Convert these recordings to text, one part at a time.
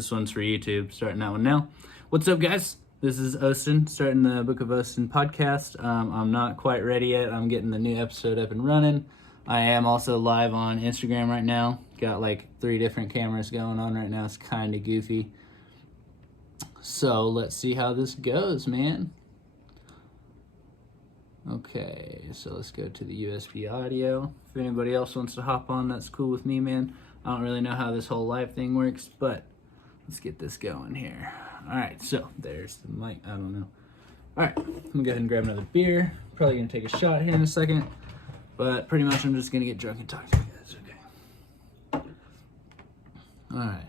this one's for YouTube. Starting that one now. What's up, guys? This is Osten, starting the Book of Osten podcast. I'm not quite ready yet. I'm getting the new episode up and running. I am also live on Instagram right now. Got like 3 different cameras going on right now. It's kind of goofy. So let's see how this goes, man. Okay, so let's go to the USB audio. If anybody else wants to hop on, that's cool with me, man. I don't really know how this whole live thing works, but let's get this going here. All right, so there's the mic. I don't know. All right, I'm gonna go ahead and grab another beer. Probably gonna take a shot here in a second, but pretty much I'm just gonna get drunk and talk to you guys. Okay. All right.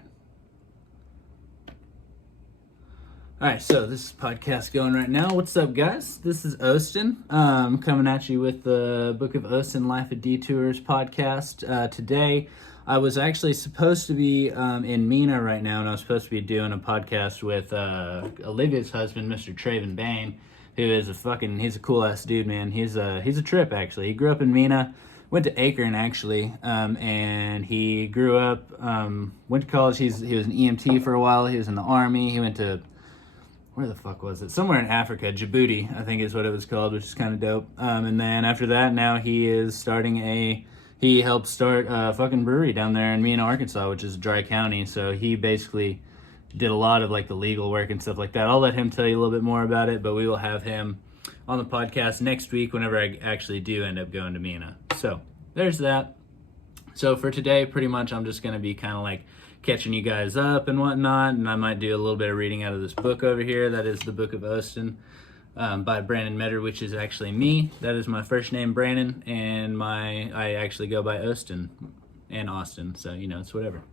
All right, so this is podcast going right now. What's up, guys? This is Osten. Coming at you with the Book of Osten Life of Detours podcast. Today, I was actually supposed to be in Mina right now, and I was supposed to be doing a podcast with Olivia's husband, Mr. Traven Bain, who is he's a cool-ass dude, man. He's a trip, actually. He grew up in Mina, went to Akron, actually, and he grew up, went to college. He was an EMT for a while. He was in the Army. He went to... where the fuck was it? Somewhere in Africa, Djibouti, I think is what it was called, which is kind of dope. And then after that, now he is he helped start a fucking brewery down there in Mena, Arkansas, which is a dry county. So he basically did a lot of like the legal work and stuff like that. I'll let him tell you a little bit more about it, but we will have him on the podcast next week whenever I actually do end up going to Mena. So there's that. So for today, pretty much I'm just going to be kind of like catching you guys up and whatnot, and I might do a little bit of reading out of this book over here. That is the Book of Osten by Brandon Metter, which is actually me. That is my first name, Brandon, and I actually go by Osten and Austin, so you know, it's whatever.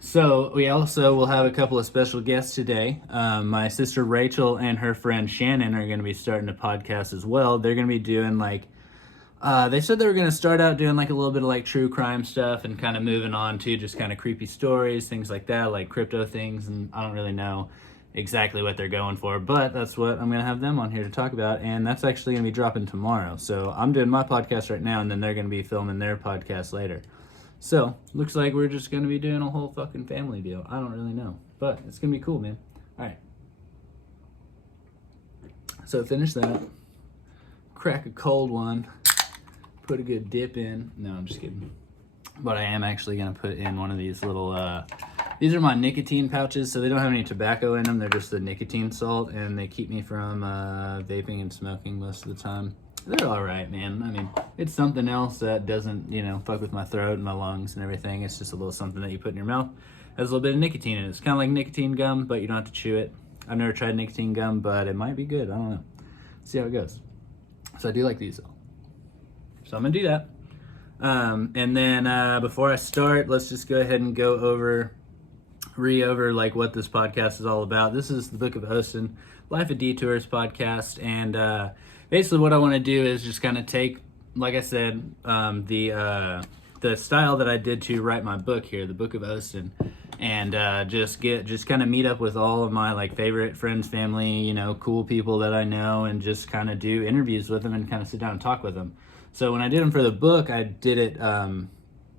So we also will have a couple of special guests today. My sister Rachel and her friend Shannon are going to be starting a podcast as well. They're going to be doing like they said they were going to start out doing like a little bit of like true crime stuff and kind of moving on to just kind of creepy stories, things like that, like crypto things. And I don't really know exactly what they're going for, but that's what I'm going to have them on here to talk about. And that's actually going to be dropping tomorrow. So I'm doing my podcast right now, and then they're going to be filming their podcast later. So looks like we're just going to be doing a whole fucking family deal. I don't really know, but it's going to be cool, man. All right. So finish that. Crack a cold one. Put a good dip in. No, I'm just kidding. But I am actually going to put in one of these little, these are my nicotine pouches, so they don't have any tobacco in them. They're just the nicotine salt, and they keep me from vaping and smoking most of the time. They're all right, man. I mean, it's something else that doesn't, you know, fuck with my throat and my lungs and everything. It's just a little something that you put in your mouth. Has a little bit of nicotine in it. It's kind of like nicotine gum, but you don't have to chew it. I've never tried nicotine gum, but it might be good. I don't know. See how it goes. So I do like these, though. So I'm gonna do that. And then before I start, let's just go ahead and go over like what this podcast is all about. This is the Book of Osten, Life of Detours podcast. And basically what I want to do is just kind of take, like I said, the style that I did to write my book here, the Book of Osten, and just kind of meet up with all of my like favorite friends, family, you know, cool people that I know, and just kind of do interviews with them and kind of sit down and talk with them. So when I did them for the book, I did it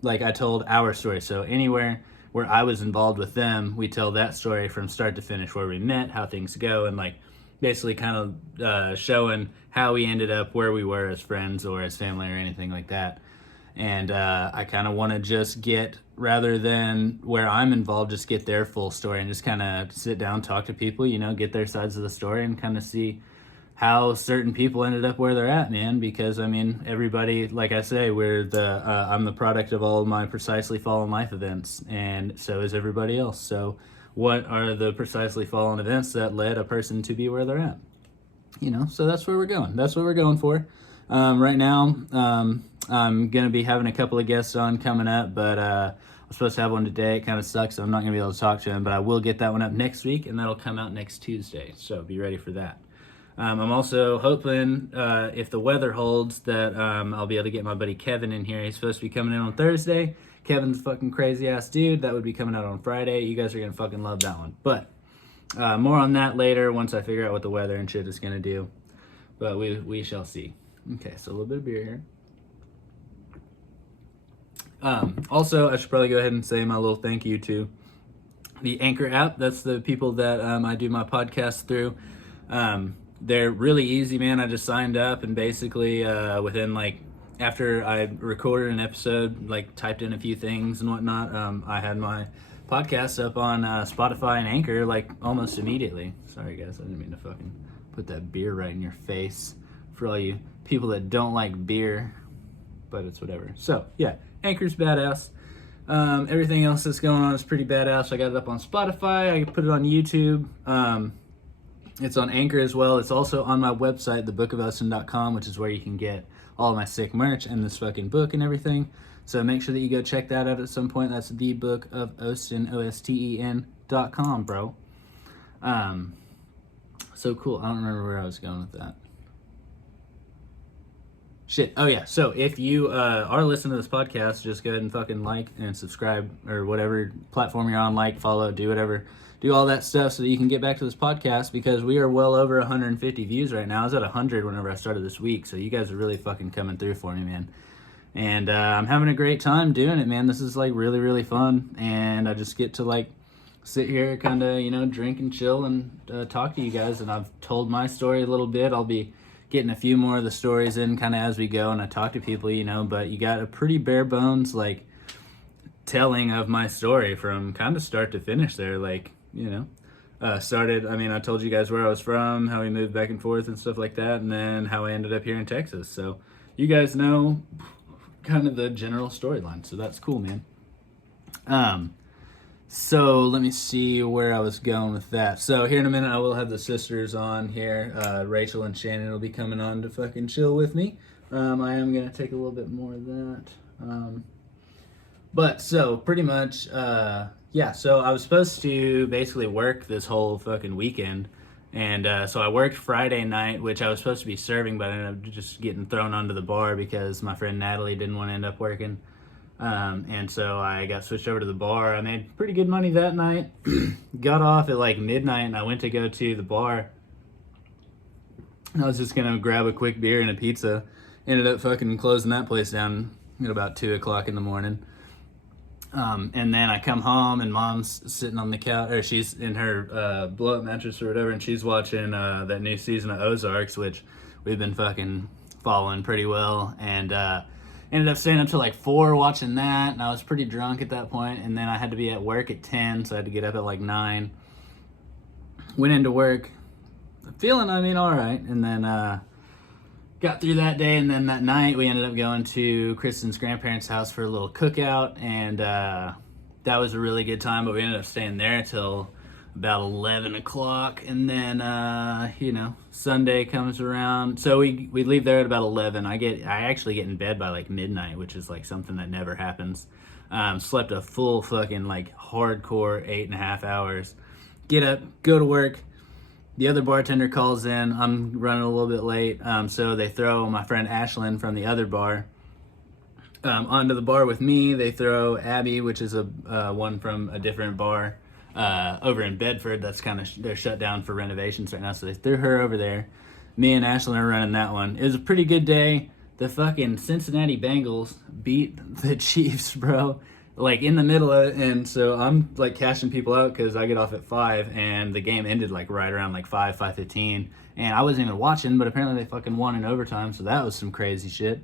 like I told our story. So anywhere where I was involved with them, we tell that story from start to finish, where we met, how things go, and like basically kind of showing how we ended up where we were as friends or as family or anything like that. And I kind of want to just get, rather than where I'm involved, just get their full story and just kind of sit down, talk to people, you know, get their sides of the story and kind of see how certain people ended up where they're at, man. Because I mean, everybody, like I say, I'm the product of all of my precisely fallen life events, and so is everybody else. So what are the precisely fallen events that led a person to be where they're at? You know, so that's where we're going. That's what we're going for. Right now, I'm gonna be having a couple of guests on coming up, but I'm supposed to have one today. It kind of sucks, so I'm not gonna be able to talk to him, but I will get that one up next week, and that'll come out next Tuesday. So be ready for that. I'm also hoping, if the weather holds, that I'll be able to get my buddy Kevin in here. He's supposed to be coming in on Thursday. Kevin's a fucking crazy-ass dude. That would be coming out on Friday. You guys are going to fucking love that one. But more on that later once I figure out what the weather and shit is going to do. But we shall see. Okay, so a little bit of beer here. Also, I should probably go ahead and say my little thank you to the Anchor app. That's the people that I do my podcast through. They're really easy, man. I just signed up and basically within like after I recorded an episode, like typed in a few things and whatnot, I had my podcast up on Spotify and Anchor like almost immediately. Sorry guys, I didn't mean to fucking put that beer right in your face for all you people that don't like beer, but it's whatever. So yeah, Anchor's badass. Everything else that's going on is pretty badass. I got it up on Spotify. I put it on YouTube. It's on Anchor as well. It's also on my website, thebookofosten.com, which is where you can get all of my sick merch and this fucking book and everything. So make sure that you go check that out at some point. That's thebookofosten, OSTEN.com, bro. So cool. I don't remember where I was going with that. Shit. Oh yeah. So if you are listening to this podcast, just go ahead and fucking like and subscribe or whatever platform you're on, like, follow, do whatever. Do all that stuff so that you can get back to this podcast, because we are well over 150 views right now. I was at 100 whenever I started this week, so you guys are really fucking coming through for me, man. And I'm having a great time doing it, man. This is like really, really fun, and I just get to like sit here, kind of, you know, drink and chill and talk to you guys. And I've told my story a little bit. I'll be getting a few more of the stories in kind of as we go, and I talk to people, you know. But you got a pretty bare bones like telling of my story from kind of start to finish there, like. You know, I told you guys where I was from, how we moved back and forth and stuff like that, and then how I ended up here in Texas. So you guys know kind of the general storyline. So that's cool, man. So let me see where I was going with that. So here in a minute, I will have the sisters on here. Rachel and Shannon will be coming on to fucking chill with me. I am going to take a little bit more of that. But so pretty much, yeah, so I was supposed to basically work this whole fucking weekend. And so I worked Friday night, which I was supposed to be serving, but I ended up just getting thrown onto the bar because my friend Natalie didn't want to end up working. And so I got switched over to the bar. I made pretty good money that night. Got off at like midnight, and I went to go to the bar. I was just going to grab a quick beer and a pizza. Ended up fucking closing that place down at about 2 o'clock in the morning. And then I come home, and Mom's sitting on the couch, or she's in her blow-up mattress or whatever, and she's watching that new season of Ozarks, which we've been fucking following pretty well. And ended up staying up till like 4 watching that, and I was pretty drunk at that point. And then I had to be at work at 10, so I had to get up at like 9. Went into work, feeling, all right, and then got through that day. And then that night we ended up going to Kristen's grandparents' house for a little cookout, and that was a really good time. But we ended up staying there till about 11 o'clock, and then Sunday comes around, so we leave there at about 11. I actually get in bed by like midnight, which is like something that never happens. Slept a full fucking like hardcore 8.5 hours. Get up, go to work. The other bartender calls in. I'm running a little bit late, so they throw my friend Ashlyn from the other bar onto the bar with me. They throw Abby, which is a one from a different bar over in Bedford. That's they're shut down for renovations right now, so they threw her over there. Me and Ashlyn are running that one. It was a pretty good day. The fucking Cincinnati Bengals beat the Chiefs, bro. Like in the middle of it, and so I'm like cashing people out because I get off at 5, and the game ended like right around like 5:15, and I wasn't even watching, but apparently they fucking won in overtime, so that was some crazy shit.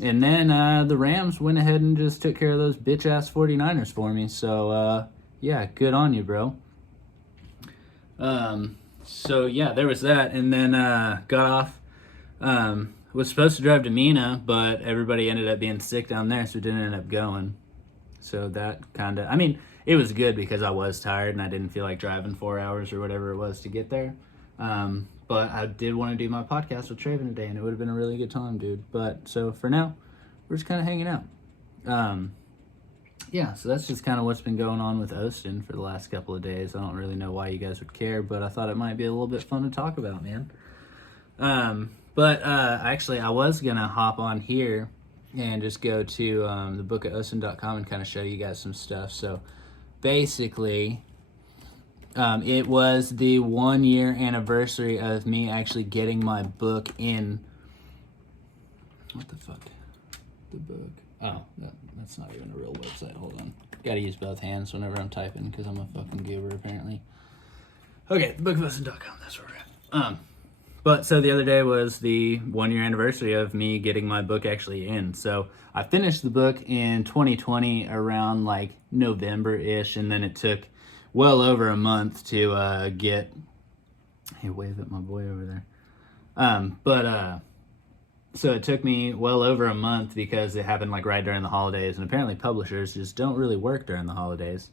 And then the Rams went ahead and just took care of those bitch ass 49ers for me, so yeah, good on you, bro. So yeah, there was that, and then got off. Was supposed to drive to Mina, but everybody ended up being sick down there, so we didn't end up going. So that kind of, it was good because I was tired and I didn't feel like driving 4 hours or whatever it was to get there. But I did want to do my podcast with Traven today, and it would have been a really good time, dude. But so for now, we're just kind of hanging out. Yeah, so that's just kind of what's been going on with Osten for the last couple of days. I don't really know why you guys would care, but I thought it might be a little bit fun to talk about, man. But actually, I was going to hop on here and just go to thebookofosten.com and kind of show you guys some stuff. So basically, it was the 1-year anniversary of me actually getting my book in. What the fuck? The book. Oh, that's not even a real website. Hold on. Gotta use both hands whenever I'm typing because I'm a fucking goober apparently. Okay, thebookofustin.com, that's where we're at. But so the other day was the 1 year anniversary of me getting my book actually in. So I finished the book in 2020 around like November-ish, and then it took well over a month to get... Hey, wave at my boy over there. So it took me well over a month because it happened like right during the holidays, and apparently publishers just don't really work during the holidays.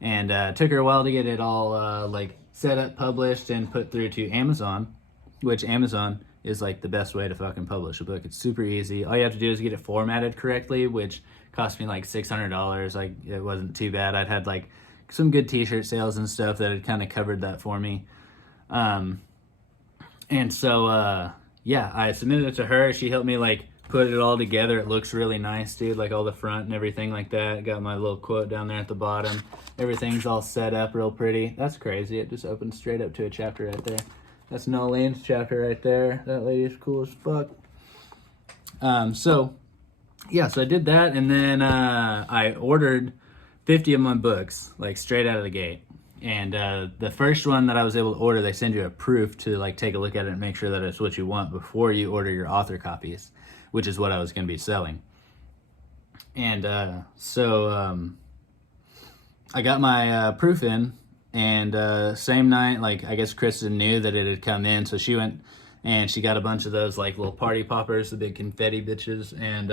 And it took her a while to get it all like set up, published, and put through to Amazon, which Amazon is like the best way to fucking publish a book. It's super easy. All you have to do is get it formatted correctly, which cost me like $600. Like, it wasn't too bad. I'd had like some good t-shirt sales and stuff that had kind of covered that for me. And so yeah, I submitted it to her. She helped me like put it all together. It looks really nice, dude, like all the front and everything like that. Got my little quote down there at the bottom. Everything's all set up real pretty. That's crazy. It just opens straight up to a chapter right there. That's Nolene's chapter right there. That lady's cool as fuck. So yeah, so I did that, and then I ordered 50 of my books, like straight out of the gate. And the first one that I was able to order, they send you a proof to like take a look at it and make sure that it's what you want before you order your author copies, which is what I was going to be selling. And so I got my proof in, and same night, like, I guess Kristen knew that it had come in, so she went and she got a bunch of those like little party poppers, the big confetti bitches, and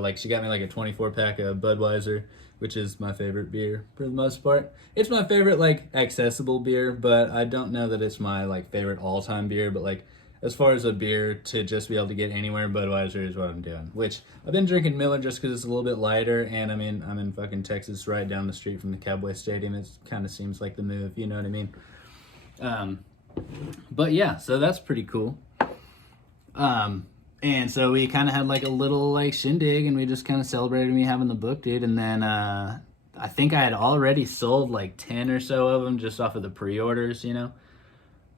like she got me like a 24 pack of Budweiser, which is my favorite beer for the most part. It's my favorite like accessible beer, but I don't know that it's my like favorite all-time beer. But like, as far as a beer to just be able to get anywhere, Budweiser is what I'm doing. Which I've been drinking Miller just because it's a little bit lighter, and I mean, I'm in fucking Texas, right down the street from the Cowboy Stadium. It kind of seems like the move, you know what I mean? But yeah, so that's pretty cool. And so we kind of had like a little like shindig, and we just kind of celebrated me having the book, dude. And then I think I had already sold like 10 or so of them just off of the pre-orders, you know.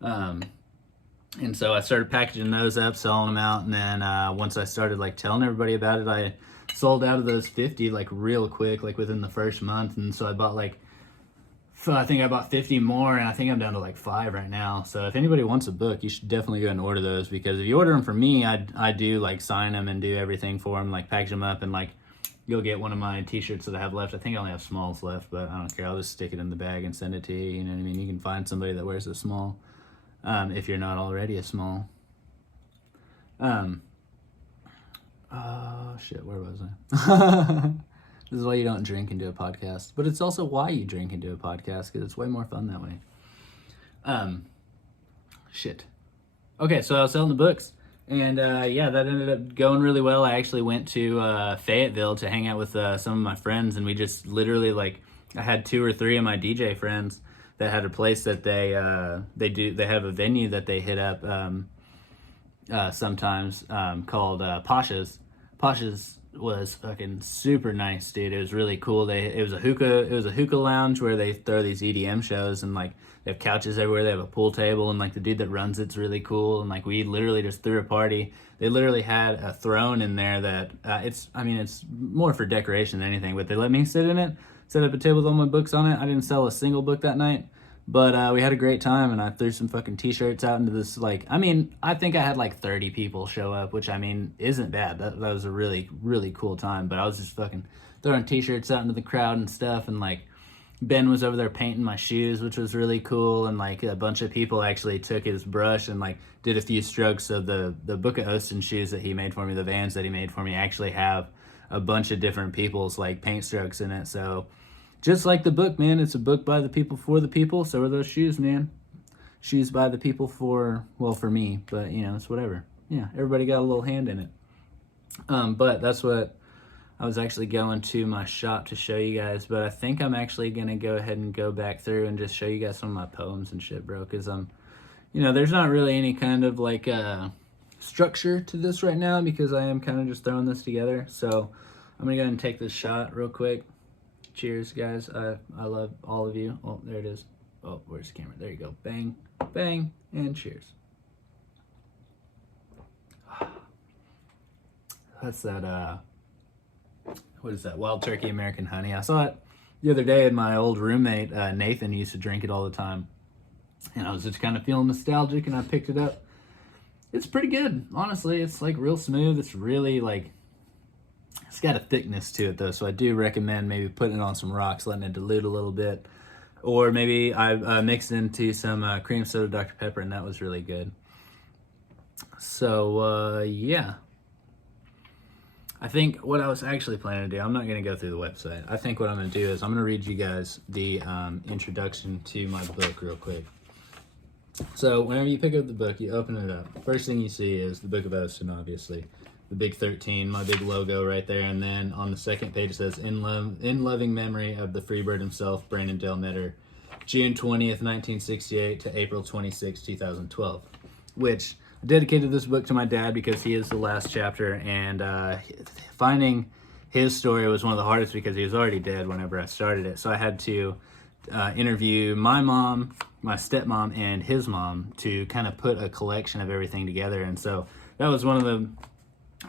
And so I started packaging those up, selling them out, and then once I started like telling everybody about it, I sold out of those 50 like real quick, like within the first month. And so I bought like, I think I bought 50 more, and I think I'm down to like 5 right now. So if anybody wants a book, you should definitely go and order those, because if you order them from me, I do like sign them and do everything for them, like package them up, and like you'll get one of my t-shirts that I have left. I think I only have smalls left, but I don't care. I'll just stick it in the bag and send it to you. You know what I mean? You can find somebody that wears a small, if you're not already a small. Oh shit, where was I? This is why you don't drink and do a podcast. But it's also why you drink and do a podcast, because it's way more fun that way. Shit. Okay, so I was selling the books. And yeah, that ended up going really well. I actually went to Fayetteville to hang out with some of my friends. And we just literally, like, I had 2 or 3 of my DJ friends that had a place that they have a venue that they hit up sometimes called Pasha's. Pasha's was fucking super nice, dude. It was really cool. It was a hookah lounge where they throw these EDM shows, and like they have couches everywhere. They have a pool table, and like the dude that runs it's really cool. And like we literally just threw a party. They literally had a throne in there that it's more for decoration than anything, but they let me sit in it, set up a table with all my books on it. I didn't sell a single book that night, but we had a great time, and I threw some fucking t-shirts out into this, like, I mean, I think I had like 30 people show up, which I mean isn't bad. That was a really, really cool time. But I was just fucking throwing t-shirts out into the crowd and stuff, and like Ben was over there painting my shoes, which was really cool. And like a bunch of people actually took his brush and like did a few strokes of the Book of Osten shoes that he made for me, the Vans that he made for me, actually have a bunch of different people's like paint strokes in it. So just like the book, man, it's a book by the people for the people. So are those shoes, man. Shoes by the people for me, but you know, it's whatever. Yeah, everybody got a little hand in it. But that's what I was actually going to my shop to show you guys. But I think I'm actually gonna go ahead and go back through and just show you guys some of my poems and shit, bro. Because you know, there's not really any kind of like structure to this right now, because I am kind of just throwing this together. So I'm gonna go ahead and take this shot real quick. Cheers, guys. I love all of you. Oh, there it is. Oh, where's the camera? There you go. Bang, bang, and cheers. That's that, what is that? Wild Turkey American Honey. I saw it the other day, my old roommate, Nathan, used to drink it all the time. And I was just kind of feeling nostalgic, and I picked it up. It's pretty good, honestly. It's like real smooth. It's really like, it's got a thickness to it though. So I do recommend maybe putting it on some rocks, letting it dilute a little bit. Or maybe I mixed into some cream soda Dr. Pepper, and that was really good. So yeah. I think what I was actually planning to do, I'm not going to go through the website. I think what I'm going to do is I'm going to read you guys the introduction to my book real quick. So whenever you pick up the book, you open it up. First thing you see is the Book of Osten, obviously. The big 13, my big logo right there. And then on the second page it says, in loving memory of the Freebird himself, Brandon Dale Metter, June 20th, 1968 to April 26, 2012. Which I dedicated this book to my dad because he is the last chapter, and finding his story was one of the hardest because he was already dead whenever I started it. So I had to interview my mom, my stepmom, and his mom to kind of put a collection of everything together. And so that was one of the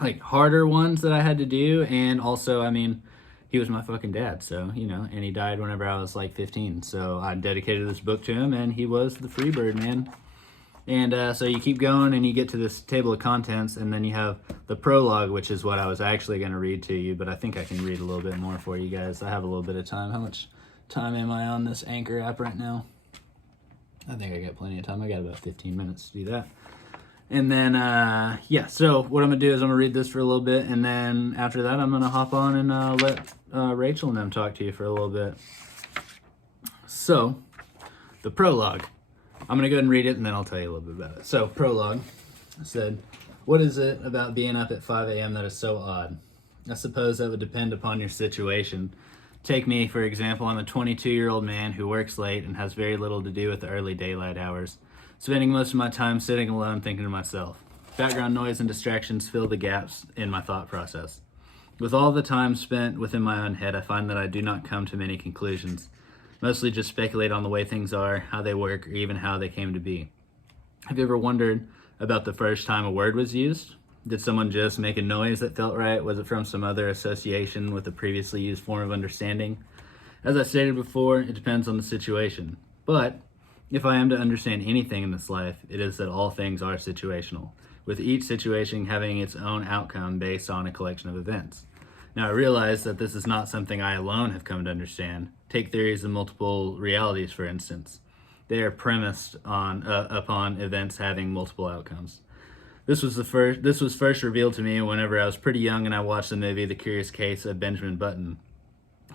like harder ones that I had to do. And also, I mean, he was my fucking dad, so, you know, and he died whenever I was like 15. So I dedicated this book to him, and he was the Freebird, man. And so you keep going and you get to this table of contents, and then you have the prologue, which is what I was actually going to read to you, but I think I can read a little bit more for you guys. I have a little bit of time. How much time am I on this Anchor app right now? I think I got plenty of time. I got about 15 minutes to do that. And then, yeah, so what I'm going to do is I'm going to read this for a little bit, and then after that I'm going to hop on and let Rachel and them talk to you for a little bit. So, the prologue. I'm going to go ahead and read it, and then I'll tell you a little bit about it. So, prologue said, "What is it about being up at 5 a.m. that is so odd? I suppose that would depend upon your situation. Take me, for example. I'm a 22-year-old man who works late and has very little to do with the early daylight hours, spending most of my time sitting alone thinking to myself. Background noise and distractions fill the gaps in my thought process. With all the time spent within my own head, I find that I do not come to many conclusions. Mostly just speculate on the way things are, how they work, or even how they came to be. Have you ever wondered about the first time a word was used? Did someone just make a noise that felt right? Was it from some other association with a previously used form of understanding? As I stated before, it depends on the situation. But if I am to understand anything in this life, it is that all things are situational, with each situation having its own outcome based on a collection of events. Now, I realize that this is not something I alone have come to understand. Take theories of multiple realities, for instance. They are premised on upon events having multiple outcomes. This was first revealed to me whenever I was pretty young and I watched the movie The Curious Case of Benjamin Button.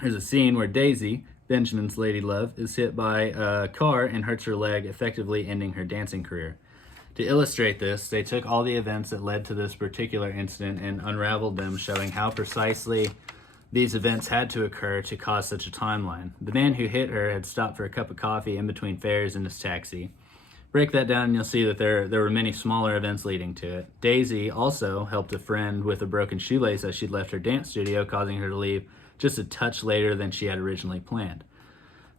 There's a scene where Daisy, Benjamin's lady love, is hit by a car and hurts her leg, effectively ending her dancing career. To illustrate this, they took all the events that led to this particular incident and unraveled them, showing how precisely these events had to occur to cause such a timeline. The man who hit her had stopped for a cup of coffee in between fares in his taxi. Break that down and you'll see that there were many smaller events leading to it. Daisy also helped a friend with a broken shoelace as she'd left her dance studio, causing her to leave just a touch later than she had originally planned.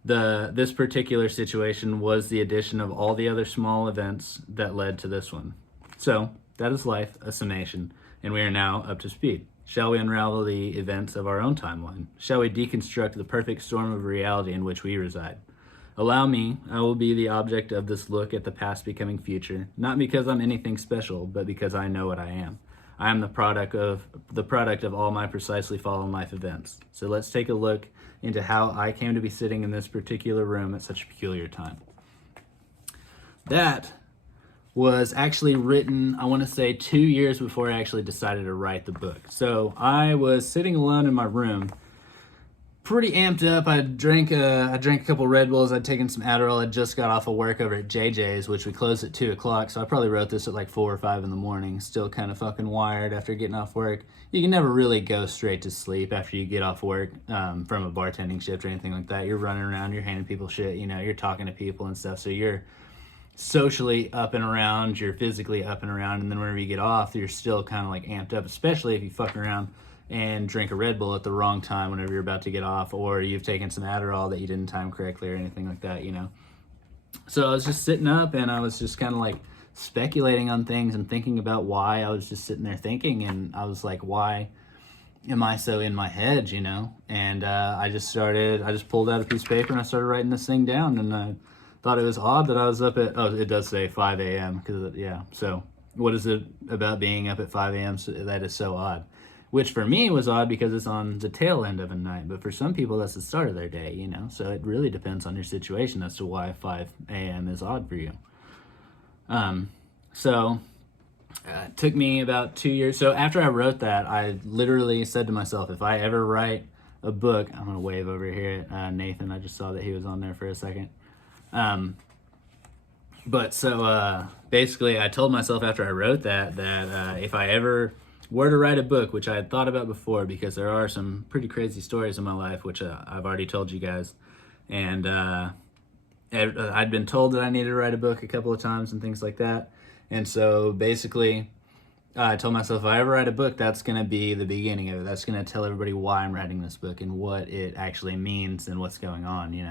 This particular situation was the addition of all the other small events that led to this one. So, that is life, a summation, and we are now up to speed. Shall we unravel the events of our own timeline? Shall we deconstruct the perfect storm of reality in which we reside? Allow me, I will be the object of this look at the past becoming future, not because I'm anything special, but because I know what I am. I am the product of all my precisely fallen life events. So let's take a look into how I came to be sitting in this particular room at such a peculiar time. That was actually written, I want to say 2 years before I actually decided to write the book. So I was sitting alone in my room, pretty amped up. I drank a couple Red Bulls. I'd taken some Adderall. I just got off of work over at JJ's, which we closed at 2 o'clock. So I probably wrote this at like 4 or 5 in the morning. Still kind of fucking wired after getting off work. You can never really go straight to sleep after you get off work from a bartending shift or anything like that. You're running around, you're handing people shit, you know, you're talking to people and stuff. So you're socially up and around, you're physically up and around. And then whenever you get off, you're still kind of like amped up, especially if you fuck around and drink a Red Bull at the wrong time whenever you're about to get off, or you've taken some Adderall that you didn't time correctly or anything like that, you know. So I was just sitting up and I was just kind of like speculating on things and thinking about why I was just sitting there thinking, and I was like, why am I so in my head, you know? And I just pulled out a piece of paper and I started writing this thing down, and I thought it was odd that I was up at, oh, it does say 5 a.m. because, yeah, so what is it about being up at 5 a.m. that is so odd? Which for me was odd because it's on the tail end of a night, but for some people that's the start of their day, you know? So it really depends on your situation as to why 5 a.m. is odd for you. It took me about 2 years. So after I wrote that, I literally said to myself, if I ever write a book, I'm going to wave over here at Nathan. I just saw that he was on there for a second. Basically I told myself after I wrote that if I ever were to write a book, which I had thought about before, because there are some pretty crazy stories in my life, which I've already told you guys. And I'd been told that I needed to write a book a couple of times and things like that. And so basically, I told myself, if I ever write a book, that's going to be the beginning of it. That's going to tell everybody why I'm writing this book and what it actually means and what's going on, you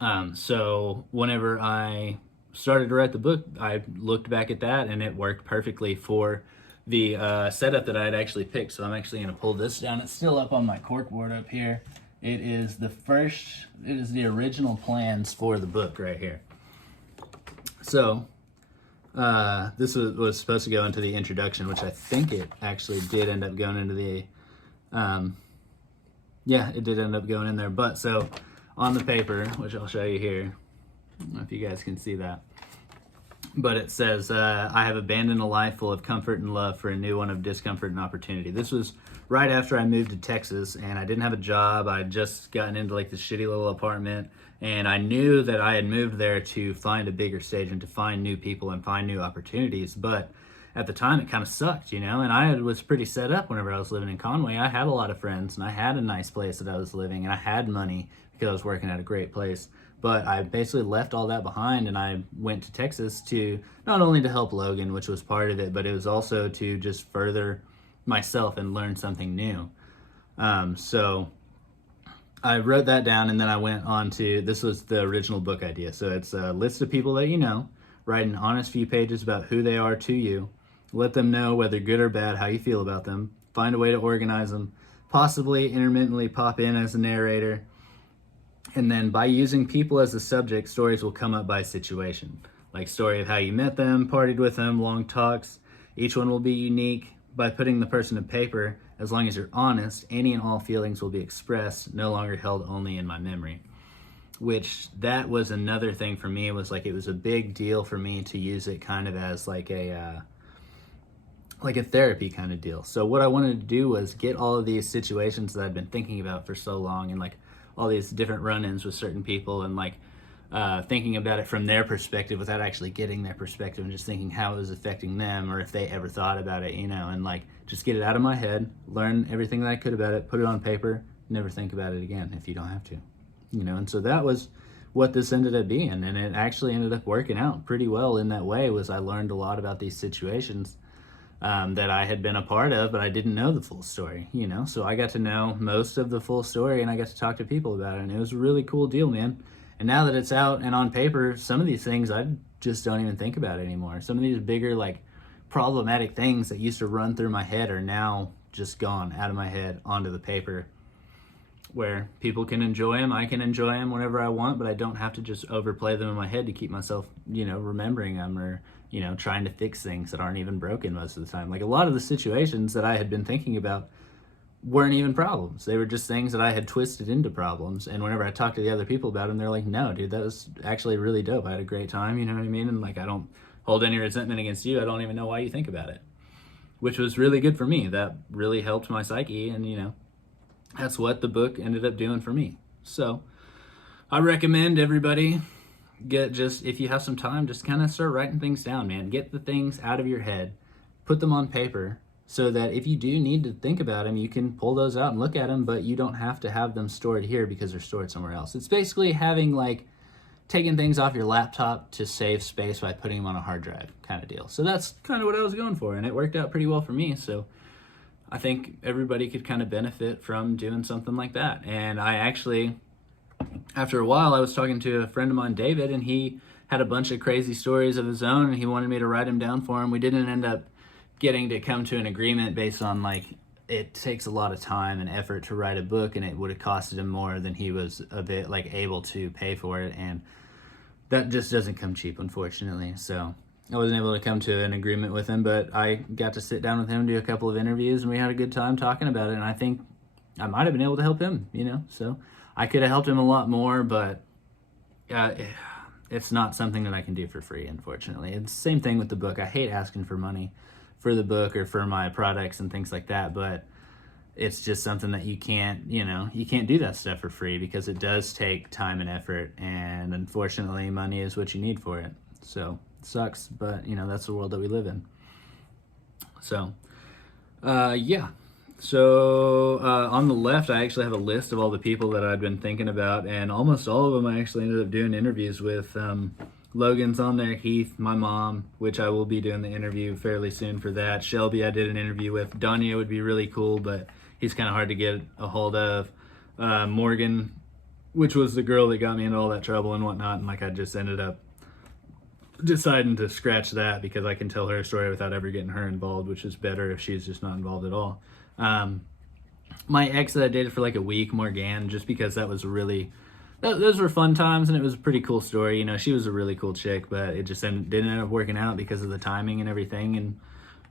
know? So whenever I started to write the book, I looked back at that, and it worked perfectly for the setup that I had actually picked. So I'm actually going to pull this down. It's still up on my corkboard up here. It is the original plans for the book right here. So, this was supposed to go into the introduction, which I think it actually did end up going into the, it did end up going in there. But so, on the paper, which I'll show you here, I don't know if you guys can see that, but it says, I have abandoned a life full of comfort and love for a new one of discomfort and opportunity. This was right after I moved to Texas, and I didn't have a job. I had just gotten into like this shitty little apartment, and I knew that I had moved there to find a bigger stage and to find new people and find new opportunities. But at the time, it kind of sucked, you know, and I was pretty set up whenever I was living in Conway. I had a lot of friends, and I had a nice place that I was living, and I had money because I was working at a great place. But I basically left all that behind, and I went to Texas to not only to help Logan, which was part of it, but it was also to just further myself and learn something new. So I wrote that down, and then I went on to, this was the original book idea. So it's a list of people that you know, write an honest few pages about who they are to you, let them know whether good or bad how you feel about them, find a way to organize them, possibly intermittently pop in as a narrator, and then by using people as the subject, stories will come up by situation. Like story of how you met them, partied with them, long talks. Each one will be unique. By putting the person to paper, as long as you're honest, any and all feelings will be expressed, no longer held only in my memory. Which, that was another thing for me. It was a big deal for me to use it kind of as like a therapy kind of deal. So what I wanted to do was get all of these situations that I'd been thinking about for so long, and like all these different run-ins with certain people, and like thinking about it from their perspective without actually getting their perspective, and just thinking how it was affecting them, or if they ever thought about it, you know, and like just get it out of my head, learn everything that I could about it, put it on paper, never think about it again if you don't have to, you know. And so that was what this ended up being, and it actually ended up working out pretty well in that way. Was I learned a lot about these situations that I had been a part of, but I didn't know the full story, you know. So I got to know most of the full story, and I got to talk to people about it, and it was a really cool deal, man. And now that it's out and on paper, some of these things I just don't even think about anymore. Some of these bigger, like, problematic things that used to run through my head are now just gone out of my head onto the paper, where people can enjoy them. I can enjoy them whenever I want, but I don't have to just overplay them in my head to keep myself, you know, remembering them, or, you know, trying to fix things that aren't even broken most of the time. Like, a lot of the situations that I had been thinking about weren't even problems. They were just things that I had twisted into problems. And whenever I talked to the other people about them, they're like, no, dude, that was actually really dope. I had a great time, you know what I mean? And like, I don't hold any resentment against you. I don't even know why you think about it, which was really good for me. That really helped my psyche. And, you know, that's what the book ended up doing for me. So I recommend everybody if you have some time, just kind of start writing things down, man. Get the things out of your head, put them on paper, so that if you do need to think about them, you can pull those out and look at them, but you don't have to have them stored here because they're stored somewhere else. It's basically having, like, taking things off your laptop to save space by putting them on a hard drive kind of deal. So that's kind of what I was going for, and it worked out pretty well for me. So I think everybody could kind of benefit from doing something like that. And I actually, after a while, I was talking to a friend of mine, David, and he had a bunch of crazy stories of his own, and he wanted me to write them down for him. We didn't end up getting to come to an agreement based on like it takes a lot of time and effort to write a book, and it would have costed him more than he was a bit like able to pay for it, and that just doesn't come cheap, unfortunately. So I wasn't able to come to an agreement with him, but I got to sit down with him, do a couple of interviews, and we had a good time talking about it. And I think I might have been able to help him, you know. So I could have helped him a lot more, but it's not something that I can do for free, unfortunately. It's the same thing with the book. I hate asking for money for the book or for my products and things like that, but it's just something that you can't, you can't do that stuff for free because it does take time and effort, and unfortunately money is what you need for it. So it sucks, but that's the world that we live in. So yeah. So on the left, I actually have a list of all the people that I've been thinking about, and almost all of them I actually ended up doing interviews with. Logan's on there, Heath, my mom, which I will be doing the interview fairly soon for that. Shelby I did an interview with. Danya would be really cool, but he's kind of hard to get a hold of. Morgan, which was the girl that got me into all that trouble and whatnot, and like I just ended up deciding to scratch that because I can tell her story without ever getting her involved, which is better if she's just not involved at all. My ex that I dated for like a week, Morgan, just because that was really... Those were fun times, and it was a pretty cool story. She was a really cool chick, but it just didn't end up working out because of the timing and everything, and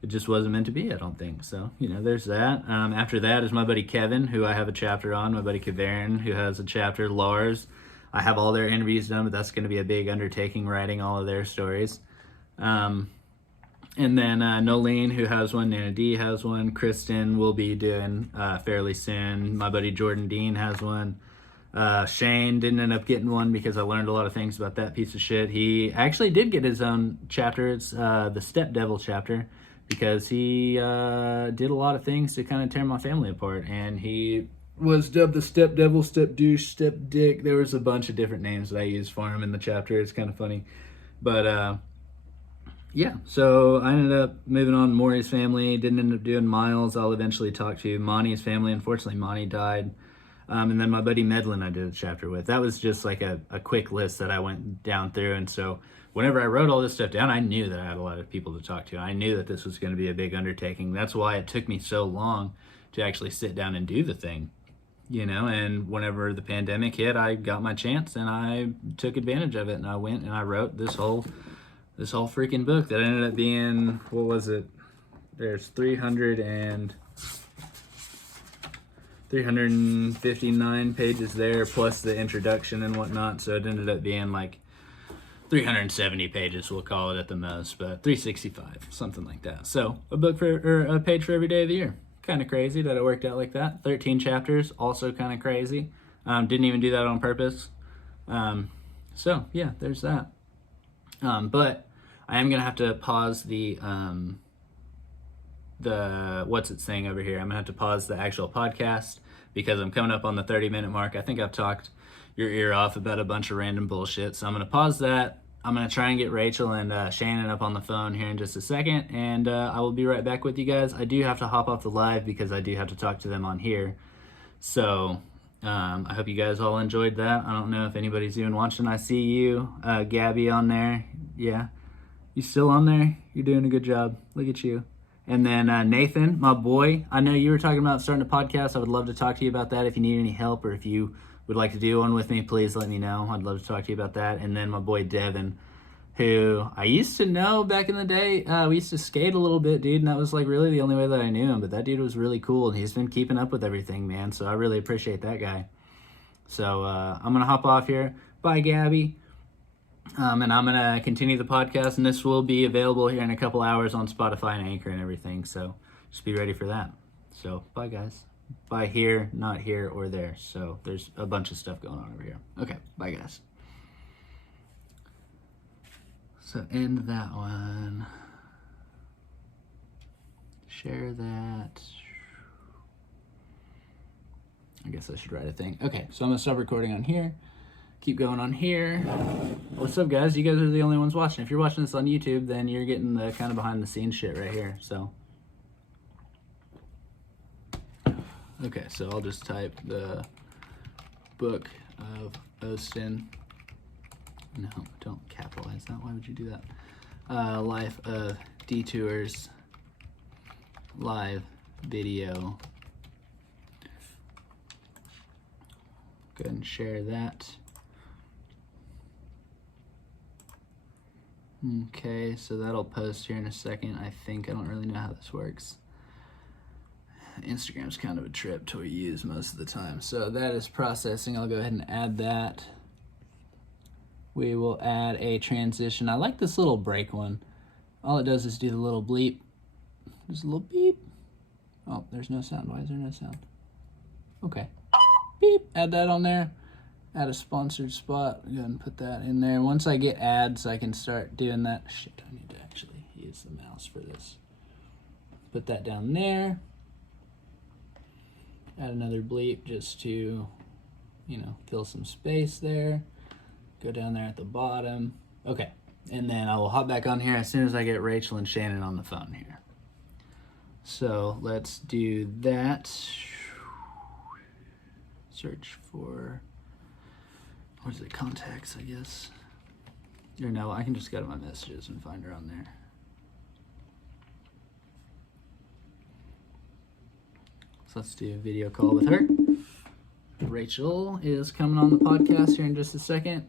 it just wasn't meant to be, I don't think. So, there's that. After that is my buddy Kevin, who I have a chapter on, my buddy Kavarin, who has a chapter, Lars. I have all their interviews done, but that's going to be a big undertaking, writing all of their stories. And then Nolene, who has one, Nana D has one, Kristen will be doing fairly soon. My buddy Jordan Dean has one. Shane didn't end up getting one because I learned a lot of things about that piece of shit. He actually did get his own chapter. It's the Step Devil chapter, because he did a lot of things to kind of tear my family apart, and he was dubbed the Step Devil, Step Douche, Step Dick. There was a bunch of different names that I used for him in the chapter. It's kind of funny. But yeah, so I ended up moving on to Maury's family. Didn't end up doing Miles. I'll eventually talk to Monty's family. Unfortunately, Monty died. And then my buddy Medlin I did a chapter with. That was just like a quick list that I went down through. And so whenever I wrote all this stuff down, I knew that I had a lot of people to talk to. I knew that this was going to be a big undertaking. That's why it took me so long to actually sit down and do the thing. And whenever the pandemic hit, I got my chance and I took advantage of it. And I went and I wrote this whole freaking book that ended up being, what was it? There's 359 pages there, plus the introduction and whatnot, so it ended up being like 370 pages, we'll call it at the most, but 365, something like that. So a page for every day of the year. Kind of crazy that it worked out like that. 13 chapters, also kind of crazy. Didn't even do that on purpose. So yeah, there's that. But I am gonna have to pause the what's it saying over here. I'm gonna have to pause the actual podcast because I'm coming up on the 30-minute mark. I think I've talked your ear off about a bunch of random bullshit, so I'm gonna pause that. I'm gonna try and get Rachel and Shannon up on the phone here in just a second, and I will be right back with you guys. I do have to hop off the live because I do have to talk to them on here. So I hope you guys all enjoyed that. I don't know if anybody's even watching. I see you, Gabby, on there. Yeah, you still on there? You're doing a good job. Look at you. And then Nathan, my boy, I know you were talking about starting a podcast. I would love to talk to you about that. If you need any help or if you would like to do one with me, please let me know. I'd love to talk to you about that. And then my boy Devin, who I used to know back in the day. We used to skate a little bit, dude, and that was like really the only way that I knew him. But that dude was really cool, and he's been keeping up with everything, man. So I really appreciate that guy. So I'm going to hop off here. Bye, Gabby. And I'm going to continue the podcast, and this will be available here in a couple hours on Spotify and Anchor and everything, so just be ready for that. So, bye, guys. Bye here, not here, or there. So, there's a bunch of stuff going on over here. Okay, bye, guys. So, end that one. Share that. I guess I should write a thing. Okay, so I'm going to stop recording on here. Keep going on here. What's up, guys? You guys are the only ones watching. If you're watching this on YouTube, then you're getting the kind of behind the scenes shit right here. So, okay, so I'll just type the book of Osten. No, don't capitalize that. Why would you do that? Life of Detours live video. Go ahead and share that. Okay, so that'll post here in a second. I think I don't really know how this works. Instagram's kind of a trip to use most of the time. So that is processing. I'll go ahead and add that. We will add a transition. I like this little break one. All it does is do the little bleep. Just a little beep. Oh, there's no sound. Why is there no sound? Okay. Beep. Add that on there. Add a sponsored spot. Go ahead and put that in there. Once I get ads, I can start doing that. Shit, I need to actually use the mouse for this. Put that down there. Add another bleep just to, you know, fill some space there. Go down there at the bottom. Okay. And then I will hop back on here as soon as I get Rachel and Shannon on the phone here. So let's do that. Search for, what is it, contacts, I guess. Or no, I can just go to my messages and find her on there. So let's do a video call with her. Rachel is coming on the podcast here in just a second.